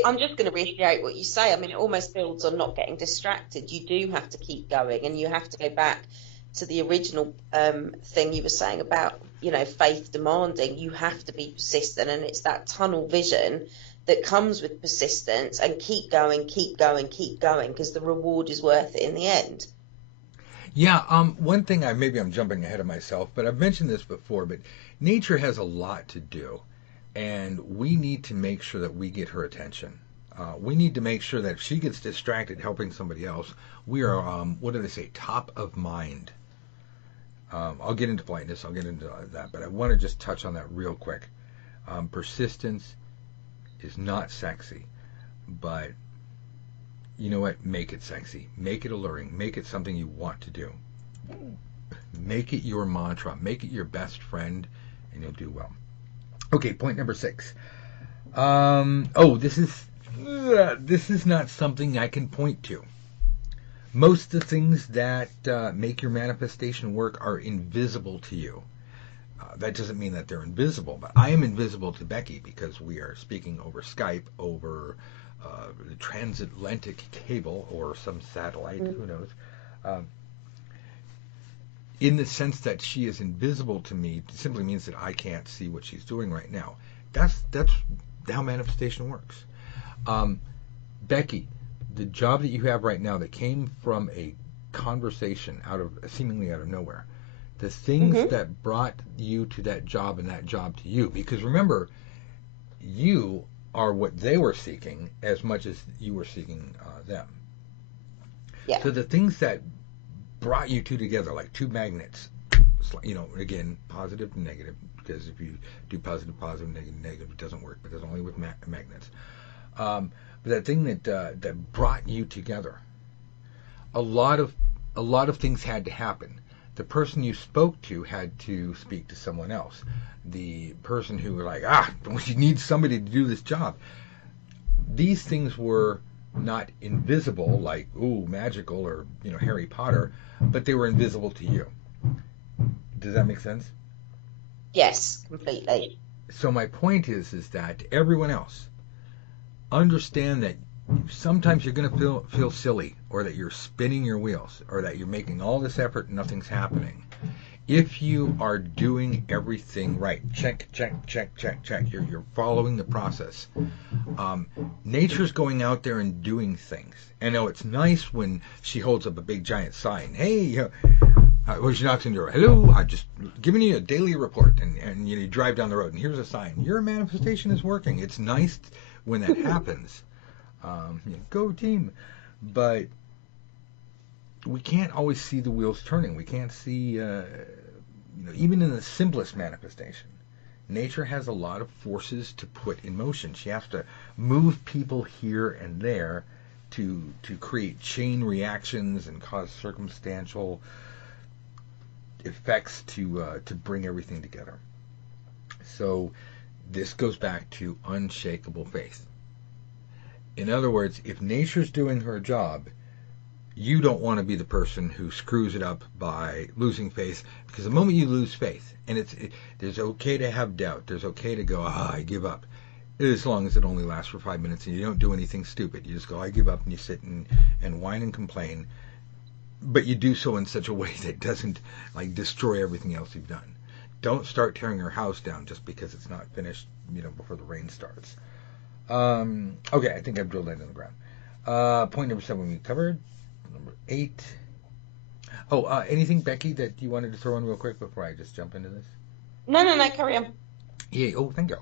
I'm just going to reiterate what you say. I mean, it almost builds on not getting distracted. You do have to keep going, and you have to go back to the original thing you were saying about, faith demanding. You have to be persistent, and it's that tunnel vision that comes with persistence, and keep going, because the reward is worth it in the end. Yeah, one thing, maybe I'm jumping ahead of myself, but I've mentioned this before, but nature has a lot to do, and we need to make sure that we get her attention. We need to make sure that if she gets distracted helping somebody else, we are, what do they say, top of mind. I'll get into politeness, I'll get into that, but I want to just touch on that real quick. Persistence is not sexy, but you know what? Make it sexy. Make it alluring. Make it something you want to do. Make it your mantra. Make it your best friend, and you'll do well. Okay, point number 6. This is not something I can point to. Most of the things that make your manifestation work are invisible to you. That doesn't mean that they're invisible, but I am invisible to Becky because we are speaking over Skype, over the transatlantic cable, or some satellite, who knows. in the sense that she is invisible to me simply means that I can't see what she's doing right now. That's how manifestation works. Becky, the job that you have right now that came from a conversation seemingly out of nowhere, the things that brought you to that job and that job to you, because remember, you are what they were seeking as much as you were seeking them. Yeah. So the things that brought you two together, like two magnets, again, positive and negative, because if you do positive, negative, it doesn't work, but that's only with magnets. But that thing that brought you together, a lot of things had to happen. The person you spoke to had to speak to someone else. The person who were like, you need somebody to do this job. These things were not invisible, like, magical or, Harry Potter, but they were invisible to you. Does that make sense? Yes, completely. So my point is that everyone else, understand that sometimes you're going to feel silly, or that you're spinning your wheels, or that you're making all this effort and nothing's happening. If you are doing everything right, check, you're following the process. Nature's going out there and doing things. And it's nice when she holds up a big giant sign. Hey, when she knocks on your door, hello, I'm just giving you a daily report, and you drive down the road, and here's a sign. Your manifestation is working. It's nice when that happens. Go team. But we can't always see the wheels turning. We can't see, even in the simplest manifestation. Nature has a lot of forces to put in motion. She has to move people here and there to create chain reactions and cause circumstantial effects to bring everything together. So this goes back to unshakable faith. In other words, if nature's doing her job, you don't want to be the person who screws it up by losing faith, because the moment you lose faith, and there's okay to have doubt, there's okay to go, I give up, as long as it only lasts for 5 minutes and you don't do anything stupid. You just go, I give up, and you sit and whine and complain, but you do so in such a way that doesn't destroy everything else you've done. Don't start tearing your house down just because it's not finished, before the rain starts. Okay, I think I've drilled that in the ground. Point number 7 we covered. Number 8. Anything, Becky, that you wanted to throw in real quick before I just jump into this? No, carry on. Yay. Thank you.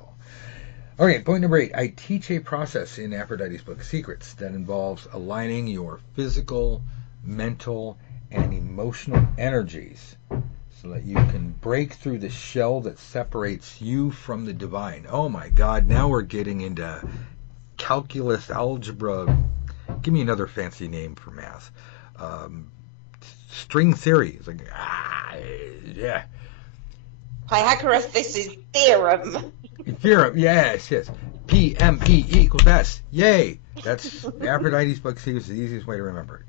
Okay, point number 8. I teach a process in Aphrodite's book, Secrets, that involves aligning your physical, mental, and emotional energies so that you can break through the shell that separates you from the divine. Oh my God, now we're getting into calculus, algebra. Give me another fancy name for math. String theory. It's like, yeah. Pythagoras' theorem. Theorem, yes. PME equals S. Yay. That's Aphrodite's book. Secrets, the easiest way to remember it.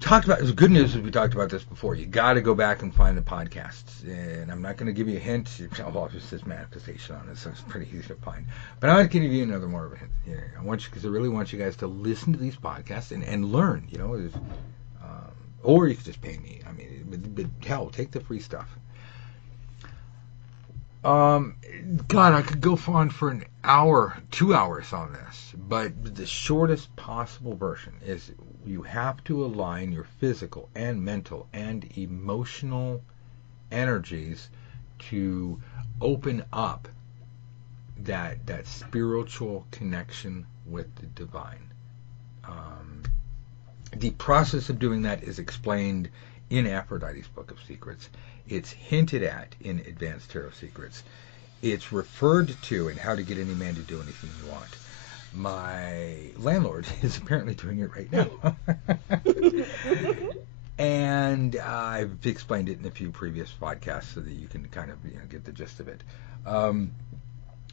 Talked about, the good news is we talked about this before. You got to go back and find the podcasts. And I'm not going to give you a hint. It says manifestation on it, so it's pretty easy to find. But I'm going to give you another more of a hint. Because I really want you guys to listen to these podcasts and learn. Or you could just pay me. I mean, but hell, take the free stuff. God, I could go on for an hour, 2 hours on this, but the shortest possible version is you have to align your physical and mental and emotional energies to open up that spiritual connection with the divine. The process of doing that is explained in Aphrodite's Book of Secrets. It's hinted at in Advanced Tarot Secrets. It's referred to in How to Get Any Man to Do Anything You Want. My landlord is apparently doing it right now. And I've explained it in a few previous podcasts so that you can kind of get the gist of it.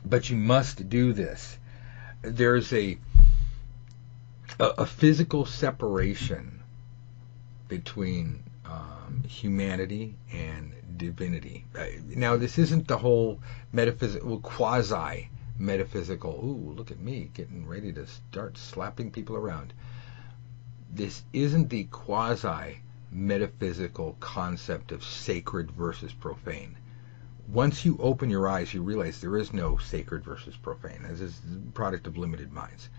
But you must do this. There's a physical separation between humanity and divinity. Now, this isn't the whole metaphysical, quasi-metaphysical, ooh, look at me getting ready to start slapping people around. This isn't the quasi metaphysical concept of sacred versus profane. Once you open your eyes, you realize there is no sacred versus profane. This is the product of limited minds.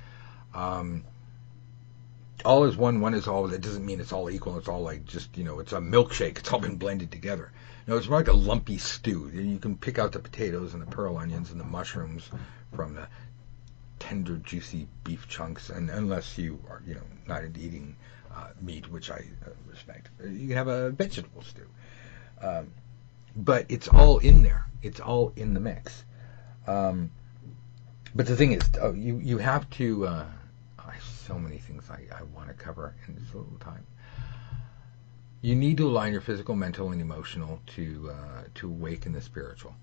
All is one, one is all. That doesn't mean it's all equal. It's all like just, it's a milkshake. It's all been blended together. No, it's more like a lumpy stew. You can pick out the potatoes and the pearl onions and the mushrooms from the tender, juicy beef chunks, and unless you are, not into eating meat, which I respect, you can have a vegetable stew. But it's all in there. It's all in the mix. But the thing is, you have to. So many things I want to cover in this little time. You need to align your physical, mental, and emotional to awaken the spiritual.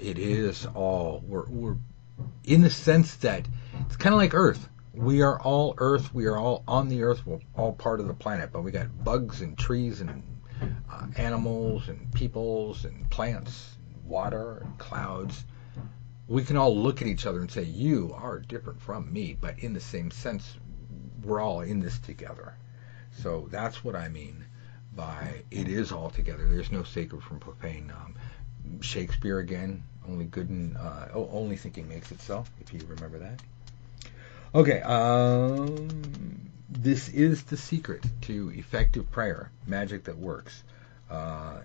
It is all we're in the sense that it's kind of like Earth. We are all Earth. We are all on the Earth. We're all part of the planet. But we got bugs and trees and animals and peoples and plants, water and clouds. We can all look at each other and say, you are different from me, but in the same sense, we're all in this together. So that's what I mean by it is all together. There's no sacred from profane. Shakespeare again, only good and only thinking makes it so, if you remember that. Okay, this is the secret to effective prayer, magic that works,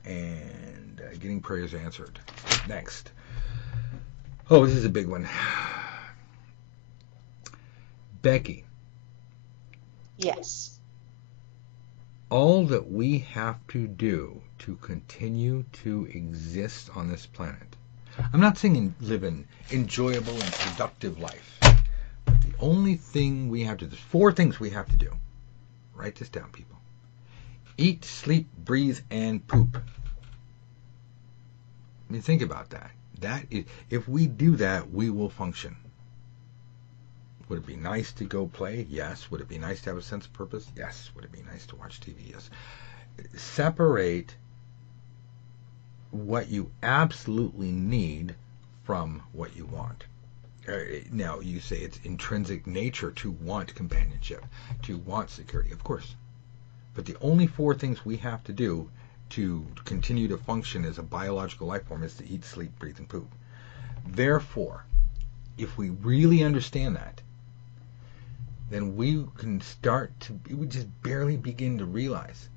and getting prayers answered. Next. Oh, this is a big one. Becky. Yes. All that we have to do to continue to exist on this planet. I'm not saying live an enjoyable and productive life. But the only thing we have to do, there's 4 things we have to do. Write this down, people. Eat, sleep, breathe, and poop. I mean, think about that. That is, if we do that, we will function. Would it be nice to go play? Yes. Would it be nice to have a sense of purpose? Yes. Would it be nice to watch TV? Yes. Separate what you absolutely need from what you want. Now, you say it's intrinsic nature to want companionship, to want security, of course. But the only 4 things we have to do to continue to function as a biological life form is to eat, sleep, breathe, and poop. Therefore, if we really understand that, then we can we just barely begin to realize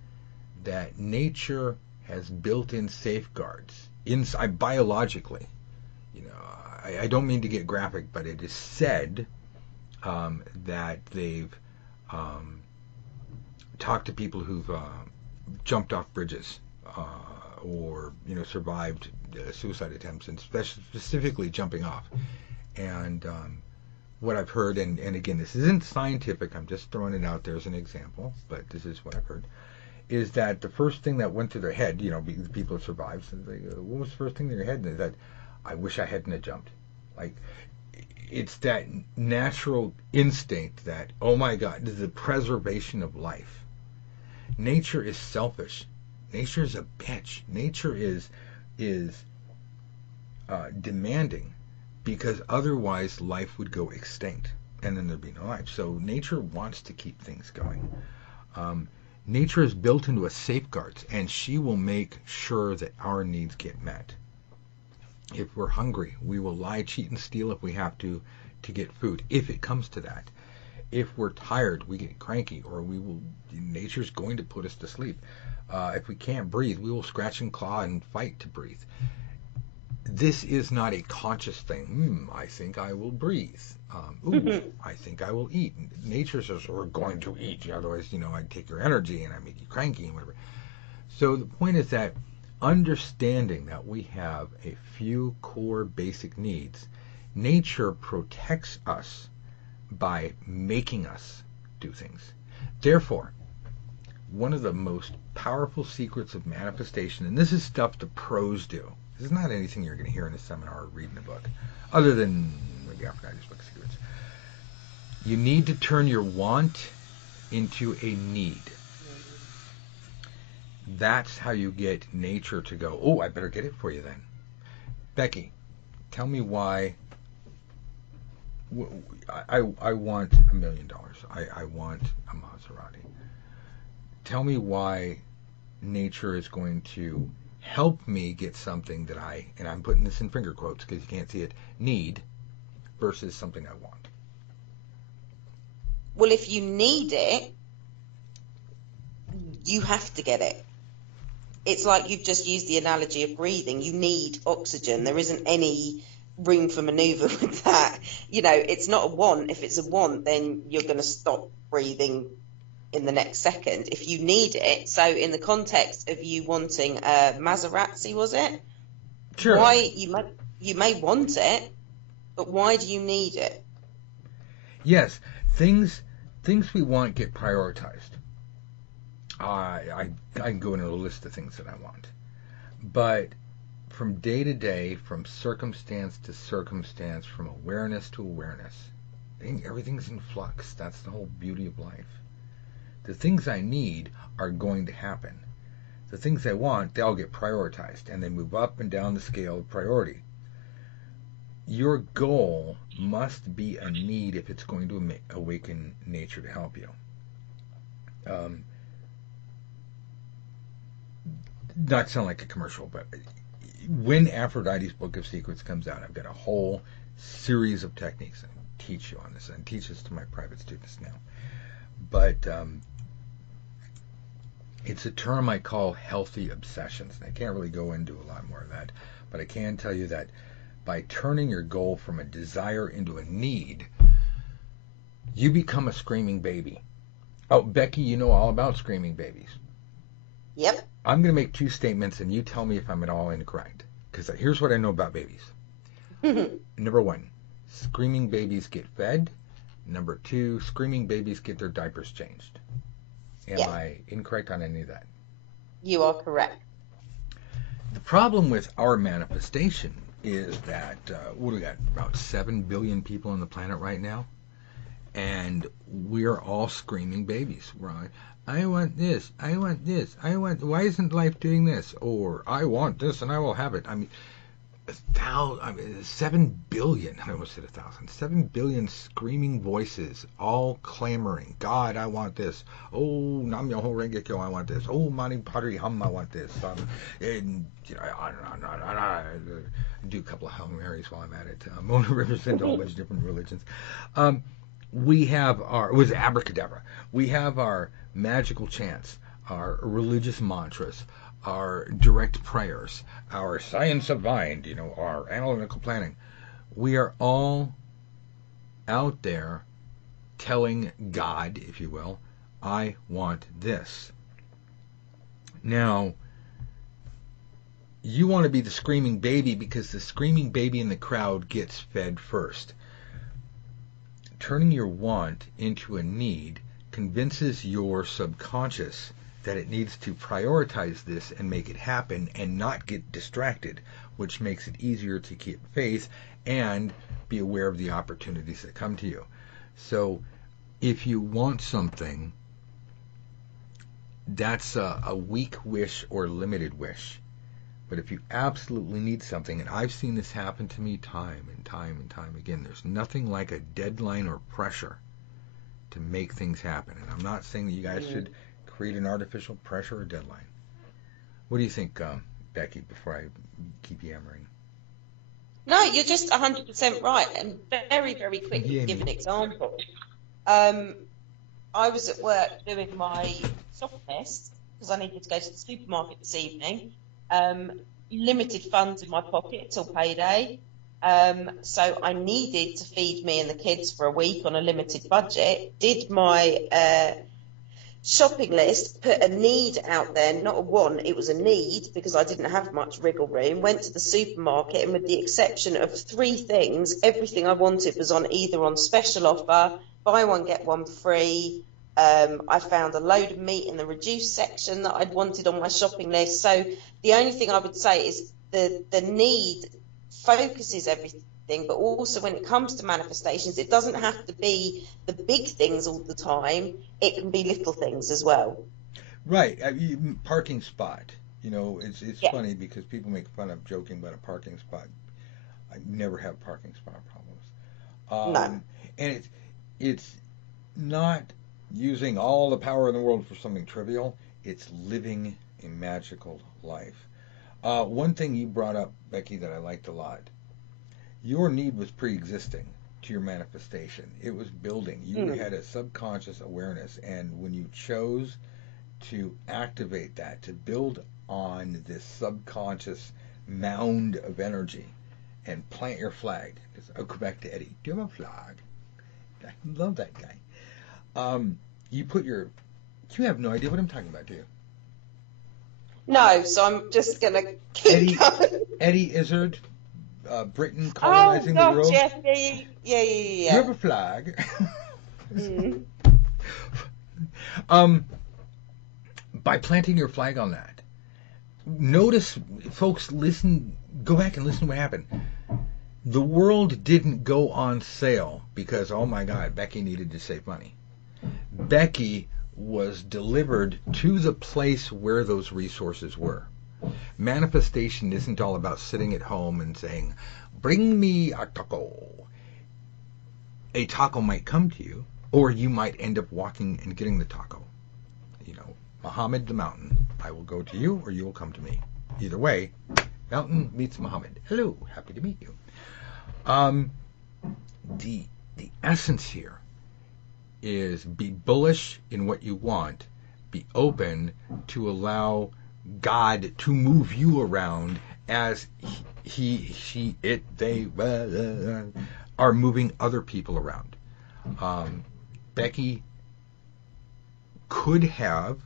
that nature has built-in safeguards inside biologically. I don't mean to get graphic, but it is said that they've talked to people who've jumped off bridges or survived suicide attempts, and specifically jumping off. And what I've heard, and again, this isn't scientific, I'm just throwing it out there as an example, but this is what I've heard, is that the first thing that went through their head, the people who survived, so what was the first thing in their head? And they said, I wish I hadn't have jumped. Like, it's that natural instinct that, oh my God, this is the preservation of life. Nature is selfish. Nature is a bitch. Nature is demanding, because otherwise life would go extinct and then there'd be no life. So nature wants to keep things going. Nature is built into a safeguards, and she will make sure that our needs get met. If we're hungry, we will lie, cheat, and steal if we have to get food, if it comes to that. If we're tired, we get cranky, or nature's going to put us to sleep. If we can't breathe, we will scratch and claw and fight to breathe. This is not a conscious thing. I think I will breathe. I think I will eat. Nature says, we're going to eat. Otherwise, I'd take your energy and I'd make you cranky and whatever. So the point is that understanding that we have a few core basic needs, nature protects us by making us do things. Therefore, one of the most powerful secrets of manifestation, and this is stuff the pros do. This is not anything you're going to hear in a seminar or read in a book, other than maybe Aphrodite's book, Secrets. You need to turn your want into a need. That's how you get nature to go, oh, I better get it for you then. Becky, tell me why I want $1 million. I want a Maserati. tell me why nature is going to help me get something that and I'm putting this in finger quotes because you can't see it, need versus something I want. Well, if you need it, you have to get it. It's like you've just used the analogy of breathing. You need oxygen. There isn't any room for maneuver with that. It's not a want. If it's a want, then you're going to stop breathing in the next second. If you need it, so in the context of you wanting Maserati, was it? Sure. Why you may want it, but why do you need it? Yes, things we want get prioritized. I can go into a list of things that I want, but from day to day, from circumstance to circumstance, from awareness to awareness, everything's in flux. That's the whole beauty of life. The things I need are going to happen. The things I want, they all get prioritized, and they move up and down the scale of priority. Your goal must be a need if it's going to awaken nature to help you. Not sound like a commercial, but when Aphrodite's Book of Secrets comes out, I've got a whole series of techniques I teach you on this. I teach this to my private students now. But it's a term I call healthy obsessions. And I can't really go into a lot more of that, but I can tell you that by turning your goal from a desire into a need, you become a screaming baby. Oh, Becky, you know all about screaming babies. Yep. I'm going to make two statements, and you tell me if I'm at all incorrect. Because here's what I know about babies. Number one, screaming babies get fed. Number two, screaming babies get their diapers changed. Am I incorrect on any of that? You are correct. The problem with our manifestation is that, what do we got? About 7 billion people on the planet right now. And we're all screaming babies. We're all, I want this, I want this, why isn't life doing this? Or, I want this and I will have it. 7 billion, I almost said 1,000, 7 billion screaming voices, all clamoring, God, I want this. Oh, Nam Myoho Renge Kyo, I want this. Oh, Mani Padre Hum, I want this. And, I do a couple of Hail Marys while I'm at it. Mona represents a whole bunch of different religions. We have it was abracadabra. We have our magical chants, our religious mantras, our direct prayers, our science of mind, our analytical planning. We are all out there telling God, if you will, I want this. Now, you want to be the screaming baby because the screaming baby in the crowd gets fed first. Turning your want into a need convinces your subconscious that it needs to prioritize this and make it happen and not get distracted, which makes it easier to keep faith and be aware of the opportunities that come to you. So if you want something, that's a weak wish or limited wish. But if you absolutely need something, and I've seen this happen to me time and time and time again, there's nothing like a deadline or pressure to make things happen. And I'm not saying that you guys should create an artificial pressure or deadline. What do you think, Becky, before I keep yammering? No, you're just 100% right. And very, very quickly to give an example. I was at work doing my shopping list because I needed to go to the supermarket this evening. Limited funds in my pocket till payday. So I needed to feed me and the kids for a week on a limited budget. Did my shopping list, put a need out there, not a want, it was a need because I didn't have much wriggle room. Went to the supermarket and with the exception of 3 things, everything I wanted was either on special offer, buy one get one free. I found a load of meat in the reduced section that I'd wanted on my shopping list. So the only thing I would say is the need focuses everything, but also when it comes to manifestations, it doesn't have to be the big things all the time. It can be little things as well. Right. Parking spot. It's funny because people make fun of joking about a parking spot. I never have parking spot problems. No. And it's not using all the power in the world for something trivial. It's living a magical life. One thing you brought up, Becky, that I liked a lot. Your need was pre-existing to your manifestation. It was building. You had a subconscious awareness, and when you chose to activate that, to build on this subconscious mound of energy and plant your flag. I'll go back to Eddie. Do you have a flag? I love that guy. You put your... You have no idea what I'm talking about, do you? No, so I'm just going to keep going. Eddie Izzard, Britain colonizing the world. Yeah. You have a flag. By planting your flag on that, notice, folks, listen, go back and listen to what happened. The world didn't go on sale because, oh my God, Becky needed to save money. Becky was delivered to the place where those resources were. Manifestation isn't all about sitting at home and saying, bring me a taco. A taco might come to you, or you might end up walking and getting the taco. You know, Muhammad the mountain. I will go to you, or you will come to me. Either way, mountain meets Muhammad. Hello, happy to meet you. The essence here is be bullish in what you want, be open to allow God to move you around as he, she, it, they are moving other people around. Becky could have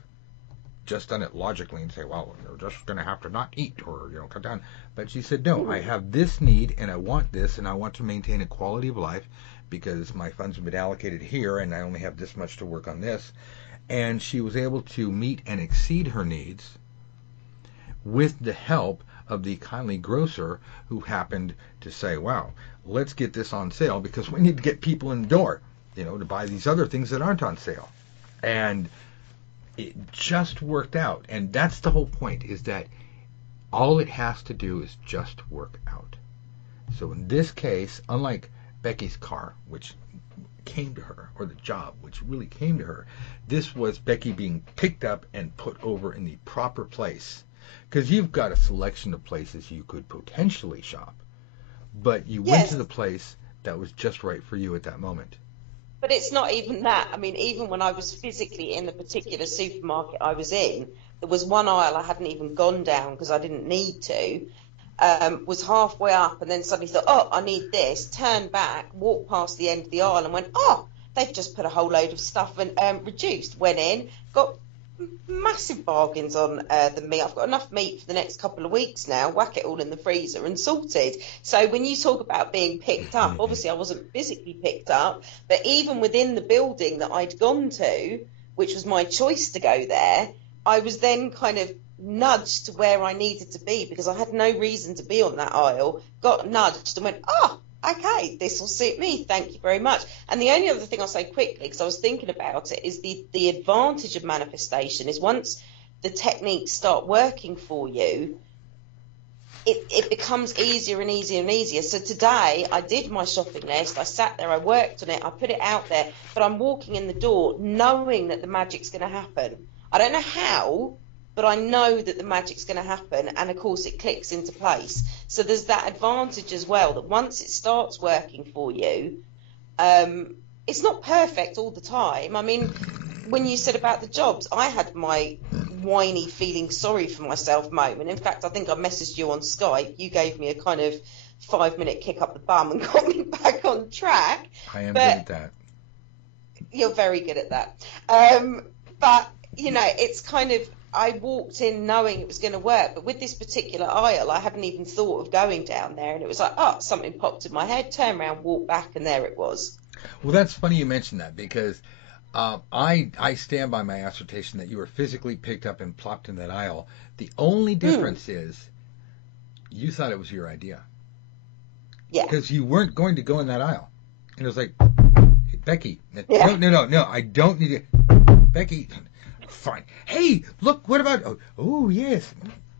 just done it logically and say, well, you're just going to have to not eat or, cut down. But she said, no, I have this need and I want this and I want to maintain a quality of life because my funds have been allocated here and I only have this much to work on this. And she was able to meet and exceed her needs with the help of the kindly grocer who happened to say, wow, let's get this on sale because we need to get people in the door, to buy these other things that aren't on sale. And it just worked out. And that's the whole point, is that all it has to do is just work out. So in this case, unlike Becky's car, which came to her, or the job, which really came to her, this was Becky being picked up and put over in the proper place. Because you've got a selection of places you could potentially shop, but you went to the place that was just right for you at that moment. But it's not even that. I mean, even when I was physically in the particular supermarket I was in, there was one aisle I hadn't even gone down because I didn't need to, was halfway up and then suddenly thought, oh, I need this, turned back, walked past the end of the aisle and went, oh, they've just put a whole load of stuff and reduced. Went in, got massive bargains on the meat. I've got enough meat for the next couple of weeks now. Whack it all in the freezer and sorted. So when you talk about being picked up, obviously I wasn't physically picked up, but even within the building that I'd gone to, which was my choice to go there, I was then kind of nudged to where I needed to be because I had no reason to be on that aisle. Got nudged and went, oh, okay, this will suit me, thank you very much. And the only other thing I'll say quickly, because I was thinking about it, is the advantage of manifestation is once the techniques start working for you, it becomes easier and easier and easier. So today I did my shopping list, I sat there, I worked on it, I put it out there, but I'm walking in the door knowing that the magic's going to happen. I don't know how, but I know that the magic's going to happen, and of course it clicks into place. So there's that advantage as well, that once it starts working for you, it's not perfect all the time. I mean, when you said about the jobs, I had my whiny feeling sorry for myself moment. In fact, I think I messaged you on Skype. You gave me a kind of 5-minute kick up the bum and got me back on track. I am good at that. You're very good at that. But, it's kind of, I walked in knowing it was going to work, but with this particular aisle, I hadn't even thought of going down there, and it was like, oh, something popped in my head, turn around, walk back, and there it was. Well, that's funny you mentioned that, because I stand by my assertion that you were physically picked up and plopped in that aisle. The only difference is you thought it was your idea. Yeah. Because you weren't going to go in that aisle. And it was like, hey, Becky, no, I don't need it. Becky, fine. Hey, look, what about, oh, yes.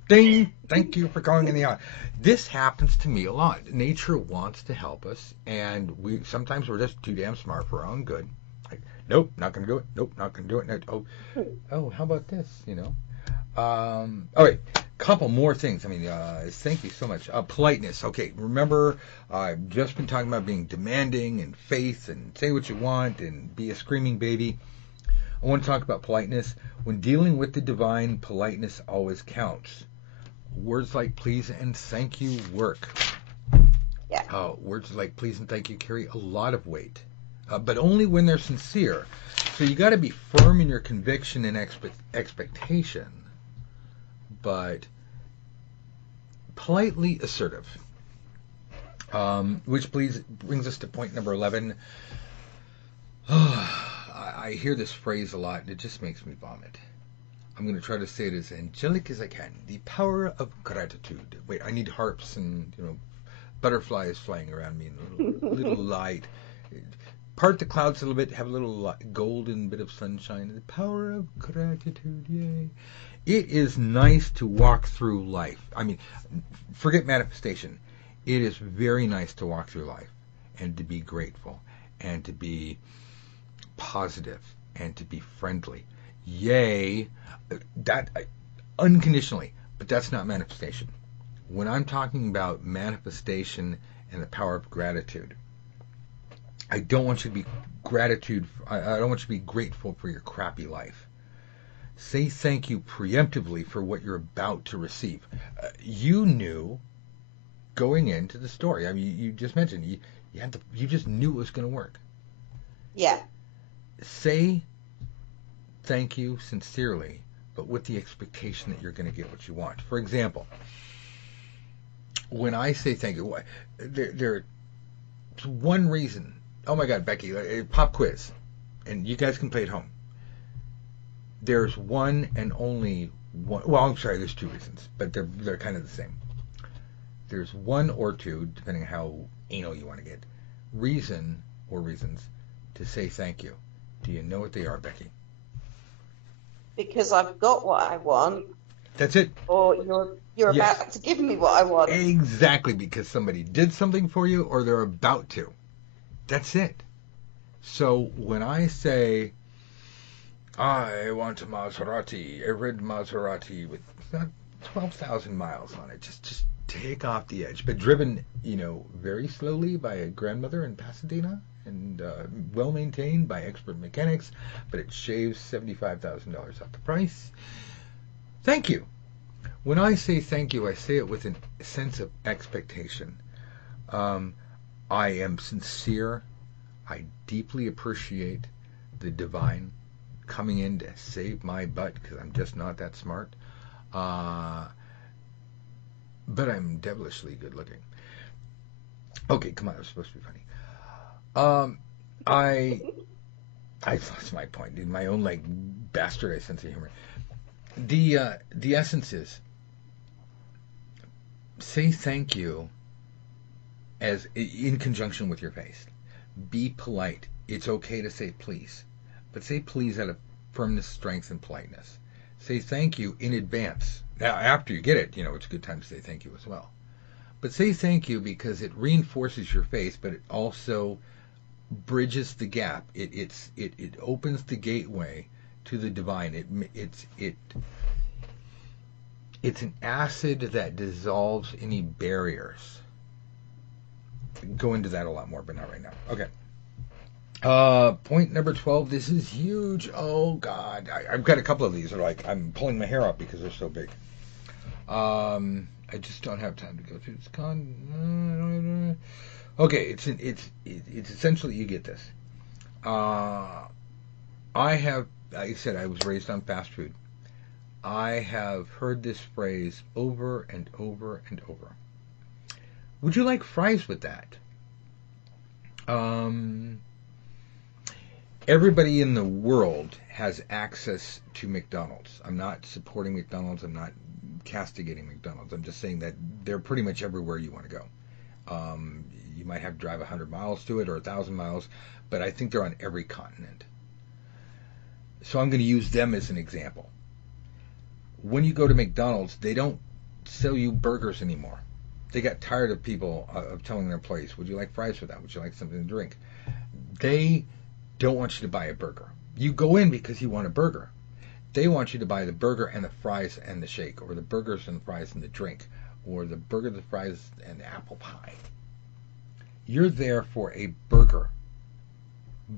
Ding, thank you for going in the aisle. This happens to me a lot. Nature wants to help us, and sometimes we're just too damn smart for our own good. Like, Nope, not going to do it. Nope, not going to do it. No, oh, how about this? All right, couple more things. I mean, thank you so much. Politeness. Okay, remember, I've just been talking about being demanding and faith and say what you want and be a screaming baby. I want to talk about politeness. When dealing with the divine, politeness always counts. Words like please and thank you work. Yeah. Words like please and thank you carry a lot of weight, but only when they're sincere. So you got to be firm in your conviction and expectation, but politely assertive. Which brings us to point number 11. I hear this phrase a lot, and it just makes me vomit. I'm going to try to say it as angelic as I can. The power of gratitude. Wait, I need harps and butterflies flying around me and a little light. Part the clouds a little bit, have a little golden bit of sunshine. The power of gratitude, yay. It is nice to walk through life. I mean, forget manifestation. It is very nice to walk through life and to be grateful and to be positive and to be friendly. Yay, that unconditionally, but that's not manifestation. When I'm talking about manifestation and the power of gratitude, I don't want you to be I don't want you to be grateful for your crappy life. Say thank you preemptively for what you're about to receive. You knew going into the story. I mean, you just mentioned you just knew it was going to work. Yeah. Say thank you sincerely, but with the expectation that you're going to get what you want. For example, when I say thank you, there's one reason. Oh my God, Becky, pop quiz, and you guys can play at home. There's one and only one. Well, I'm sorry, there's two reasons, but they're kind of the same. There's one or two, depending on how anal you want to get, reason or reasons to say thank you. Do you know what they are, Becky? Because I've got what I want. That's it. Or you're Yes. about to give me what I want. Exactly, because somebody did something for you or they're about to. That's it. So when I say, I want a Maserati, a red Maserati with 12,000 miles on it, just take off the edge, but driven, very slowly by a grandmother in Pasadena and well maintained by expert mechanics, but it shaves $75,000 off the price. Thank you. When I say thank you, I say it with a sense of expectation. I am sincere. I deeply appreciate the divine coming in to save my butt because I'm just not that smart. But I'm devilishly good looking. Okay, come on, it was supposed to be funny. I've lost my point, dude. My own bastardized sense of humor. The essence is say thank you as in conjunction with your face. Be polite. It's okay to say please, but say please out of firmness, strength, and politeness. Say thank you in advance. Now, after you get it, it's a good time to say thank you as well. But say thank you because it reinforces your faith, but it also bridges the gap. It opens the gateway to the divine. It's an acid that dissolves any barriers. Go into that a lot more, but not right now. Okay. Point number 12. This is huge. Oh God, I've got a couple of these. I'm pulling my hair out because they're so big. I just don't have time to go through this. Okay, it's essentially you get this. I have, like I said, I was raised on fast food. I have heard this phrase over and over and over. Would you like fries with that? Everybody in the world has access to McDonald's. I'm not supporting McDonald's. I'm not castigating McDonald's. I'm just saying that they're pretty much everywhere you want to go. You might have to drive 100 miles to it or 1,000 miles, but I think they're on every continent. So I'm going to use them as an example. When you go to McDonald's, they don't sell you burgers anymore. They got tired of people of telling their employees, would you like fries with that? Would you like something to drink? They don't want you to buy a burger. You go in because you want a burger. They want you to buy the burger and the fries and the shake, or the burgers and the fries and the drink, or the burger, the fries, and the apple pie. You're there for a burger,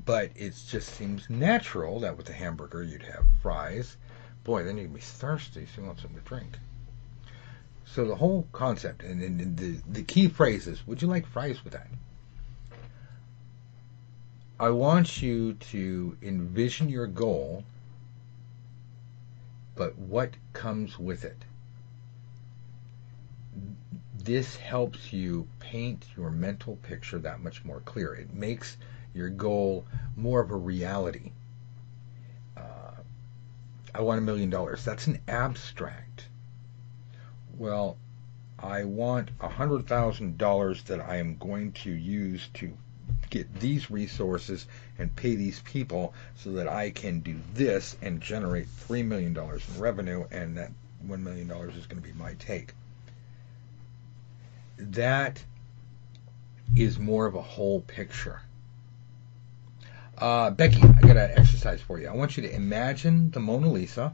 but it just seems natural that with a hamburger you'd have fries. Boy, then you'd be thirsty, so you want something to drink. So the whole concept, and the key phrase is, would you like fries with that? I want you to envision your goal, but what comes with it. This helps you paint your mental picture that much more clear. It makes your goal more of a reality. I want $1 million. That's an abstract. Well, I want $100,000 that I am going to use to get these resources and pay these people so that I can do this and generate $3 million in revenue, and that $1 million is going to be my take. That is more of a whole picture. Becky, I got an exercise for you. I want you to imagine the Mona Lisa,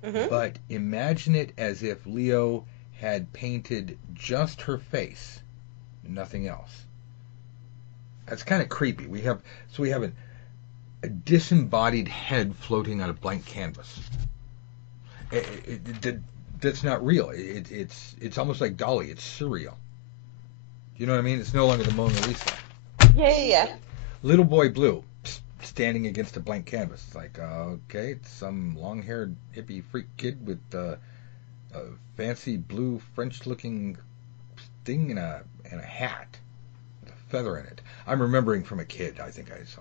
but imagine it as if Leo had painted just her face, nothing else. That's kind of creepy. We have a disembodied head floating on a blank canvas. That's not real. It's almost like Dolly. It's surreal. You know what I mean? It's no longer the Mona Lisa. Yeah. Little boy blue, standing against a blank canvas. It's like, okay, it's some long-haired hippie freak kid with a fancy blue French-looking thing and a hat with a feather in it. I'm remembering from a kid. I think I saw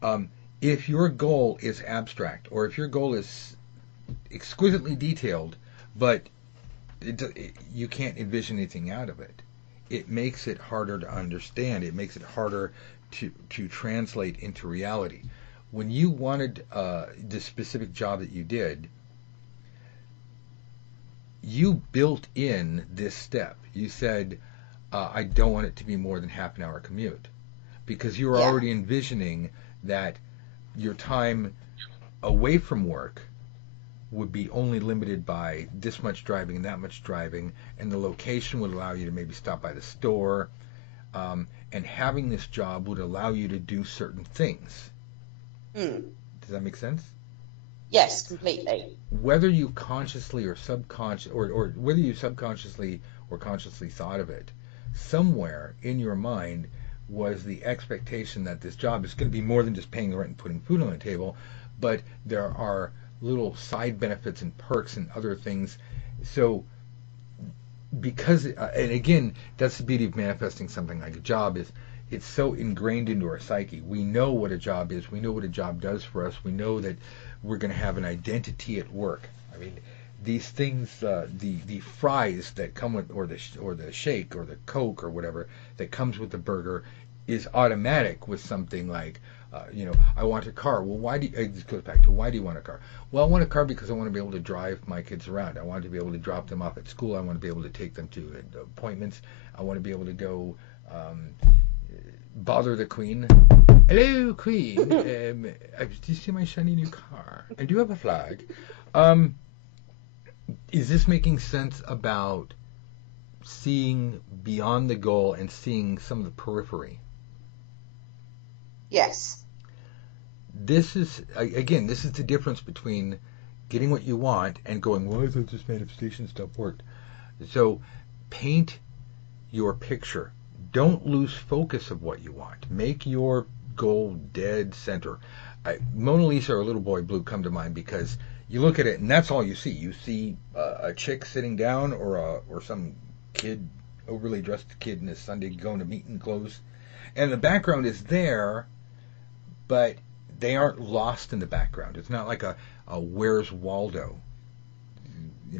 that. If your goal is abstract, or if your goal is exquisitely detailed, but you can't envision anything out of it, it makes it harder to understand. It makes it harder to translate into reality. When you wanted the specific job that you did, you built in this step. You said, I don't want it to be more than half an hour commute, because you were already envisioning that your time away from work would be only limited by this much driving and that much driving, and the location would allow you to maybe stop by the store, and having this job would allow you to do certain things. Does that make sense? Yes, completely. Whether you consciously or subconscious, or whether you subconsciously or consciously thought of it, somewhere in your mind was the expectation that this job is going to be more than just paying the rent and putting food on the table, but there are little side benefits and perks and other things. So because, and again, that's the beauty of manifesting something like a job, is it's so ingrained into our psyche. We know what a job is. We know what a job does for us. We know that we're going to have an identity at work. I mean, these things, the fries that come with, or the shake or the Coke or whatever that comes with the burger, is automatic with something like, I want a car. Well, this goes back to, why do you want a car? Well, I want a car because I want to be able to drive my kids around. I want to be able to drop them off at school. I want to be able to take them to appointments. I want to be able to go bother the Queen. Hello, Queen. Do you see my shiny new car? I do have a flag. Is this making sense about seeing beyond the goal and seeing some of the periphery? Yes. This is the difference between getting what you want and going, why is this manifestation stuff worked? So paint your picture. Don't lose focus of what you want. Make your goal dead center. Mona Lisa or Little Boy Blue come to mind because you look at it and that's all you see. You see a chick sitting down, or some kid, overly dressed kid in his Sunday going to meeting clothes, and the background is there, but they aren't lost in the background. It's not like a Where's Waldo?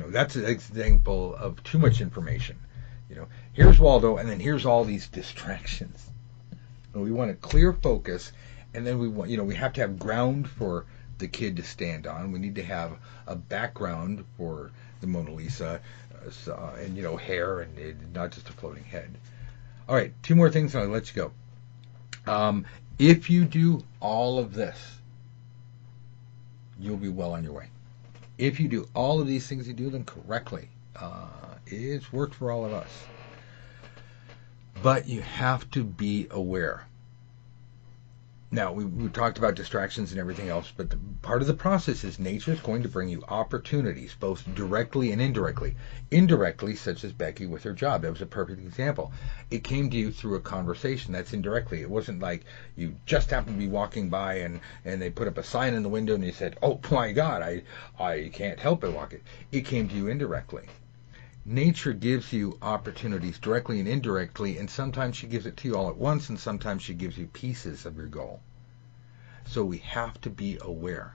That's an example of too much information. Here's Waldo, and then here's all these distractions. And we want a clear focus, and then we have to have ground for the kid to stand on. We need to have a background for the Mona Lisa, and hair, and not just a floating head. All right, 2 more things, and I'll let you go. If you do all of this, you'll be well on your way. If you do all of these things, you do them correctly. It's worked for all of us. But you have to be aware. Now, we talked about distractions and everything else, but part of the process is nature is going to bring you opportunities, both directly and indirectly. Indirectly, such as Becky with her job. That was a perfect example. It came to you through a conversation. That's indirectly. It wasn't like you just happened to be walking by and they put up a sign in the window and you said, oh my God, I can't help but walk it. It came to you indirectly. Nature gives you opportunities directly and indirectly, and sometimes she gives it to you all at once, and sometimes she gives you pieces of your goal. So we have to be aware.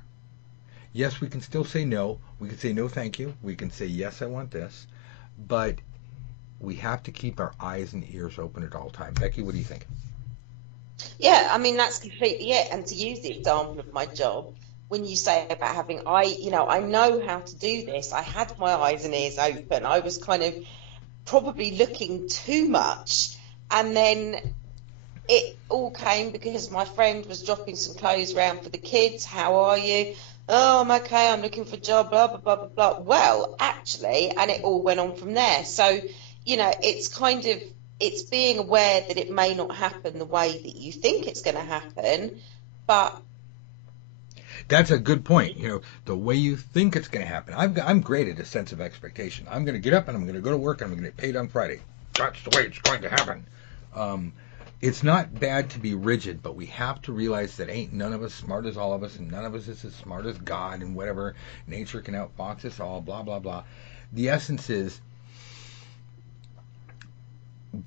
Yes, we can still say no. We can say no, thank you. We can say yes, I want this. But we have to keep our eyes and ears open at all times. Becky, what do you think? Yeah, I mean, that's completely it. And to use the example of my job, when you say about having, I know how to do this. I had my eyes and ears open. I was kind of probably looking too much. And then it all came because my friend was dropping some clothes around for the kids. How are you? Oh, I'm okay. I'm looking for a job, blah, blah, blah, blah, blah. Well, actually, and it all went on from there. So, it's being aware that it may not happen the way that you think it's going to happen, but that's a good point. The way you think it's going to happen. I'm great at a sense of expectation. I'm going to get up and I'm going to go to work and I'm going to get paid on Friday. That's the way it's going to happen. It's not bad to be rigid, but we have to realize that ain't none of us smart as all of us, and none of us is as smart as God, and whatever. Nature can outfox us all, blah, blah, blah. The essence is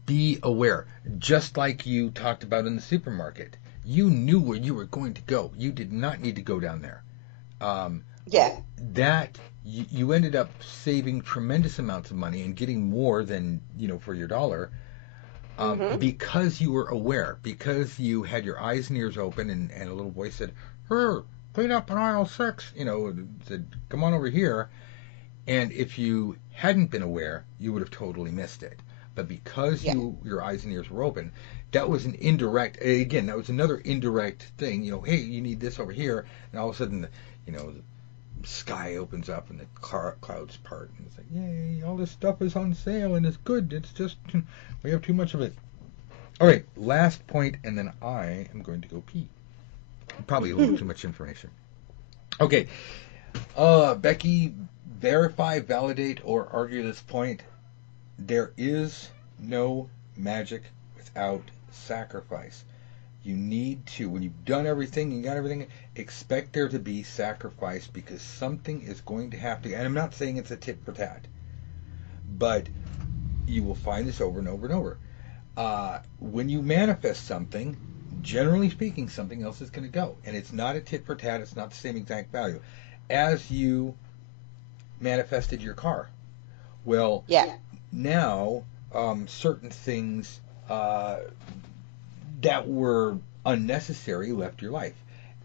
be aware. Just like you talked about in the supermarket. You knew where you were going to go. You did not need to go down there. That you ended up saving tremendous amounts of money and getting more than for your dollar, because you were aware, because you had your eyes and ears open, and a little voice said, "Her, clean up in aisle 6." Said, "Come on over here." And if you hadn't been aware, you would have totally missed it. But because your eyes and ears were open, that was an indirect, again, that was another indirect thing, hey, you need this over here, and all of a sudden, the sky opens up and the clouds part, and it's like, yay, all this stuff is on sale, and it's good, it's just, we have too much of it. All right, last point, and then I am going to go pee. Probably a little too much information. Okay, Becky, verify, validate, or argue this point. There is no magic without sacrifice. You need to, when you've done everything, you got everything, expect there to be sacrifice, because something is going to have to, and I'm not saying it's a tit for tat, but you will find this over and over and over. When you manifest something, generally speaking, something else is going to go. And it's not a tit for tat, it's not the same exact value. As you manifested your car. Well, now certain things that were unnecessary left your life.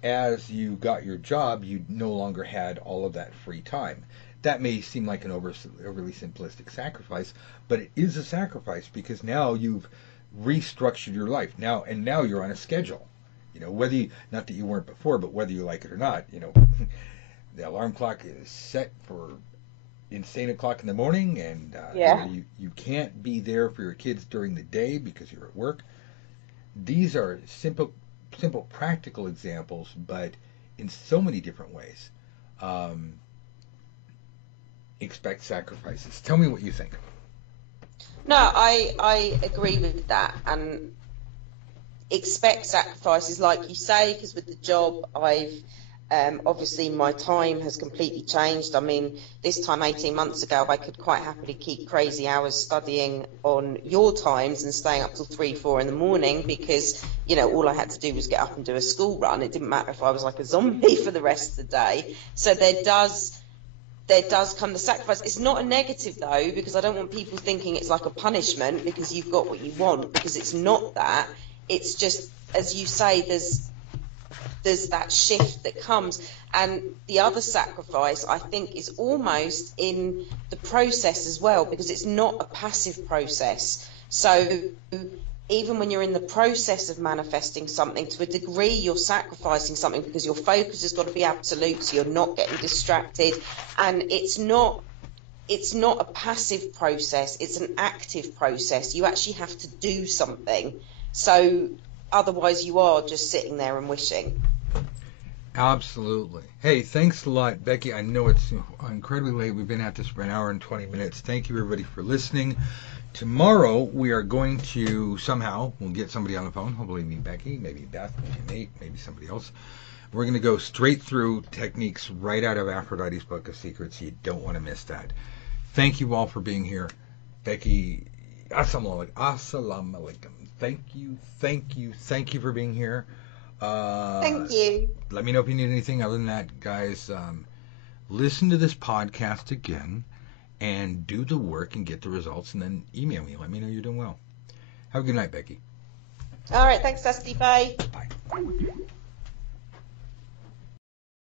As you got your job, you no longer had all of that free time. That may seem like an overly simplistic sacrifice, but it is a sacrifice, because now you've restructured your life. Now you're on a schedule. Whether you, not that you weren't before, but whether you like it or not, the alarm clock is set for insane o'clock in the morning, and you can't be there for your kids during the day because you're at work. These are simple practical examples, but in so many different ways. Expect sacrifices. Tell me what you think. No, I agree with that, and expect sacrifices, like you say, because with the job, I've obviously my time has completely changed. I mean, this time 18 months ago, I could quite happily keep crazy hours studying on your times and staying up till 3, 4 in the morning, because all I had to do was get up and do a school run. It didn't matter if I was like a zombie for the rest of the day. So there does come the sacrifice. It's not a negative, though, because I don't want people thinking it's like a punishment because you've got what you want, because it's not that. It's just, as you say, there's that shift that comes. And the other sacrifice, I think, is almost in the process as well, because it's not a passive process. So even when you're in the process of manifesting something, to a degree you're sacrificing something because your focus has got to be absolute, so you're not getting distracted. And it's not a passive process, it's an active process. You actually have to do something. So otherwise you are just sitting there and wishing. Absolutely. Hey, thanks a lot, Becky. I know it's incredibly late. We've been at this for an hour and 20 minutes. Thank you, everybody, for listening. Tomorrow, we are going to we'll get somebody on the phone. Hopefully, me, Becky, maybe Beth, maybe Nate, maybe somebody else. We're going to go straight through techniques right out of Aphrodite's Book of Secrets. You don't want to miss that. Thank you all for being here. Becky, assalamu alaikum. Thank you for being here. Thank you. Let me know if you need anything. Other than that, guys, listen to this podcast again and do the work and get the results, and then email me. Let me know you're doing well. Have a good night, Becky. All right. Thanks, Dusty. Bye. Bye.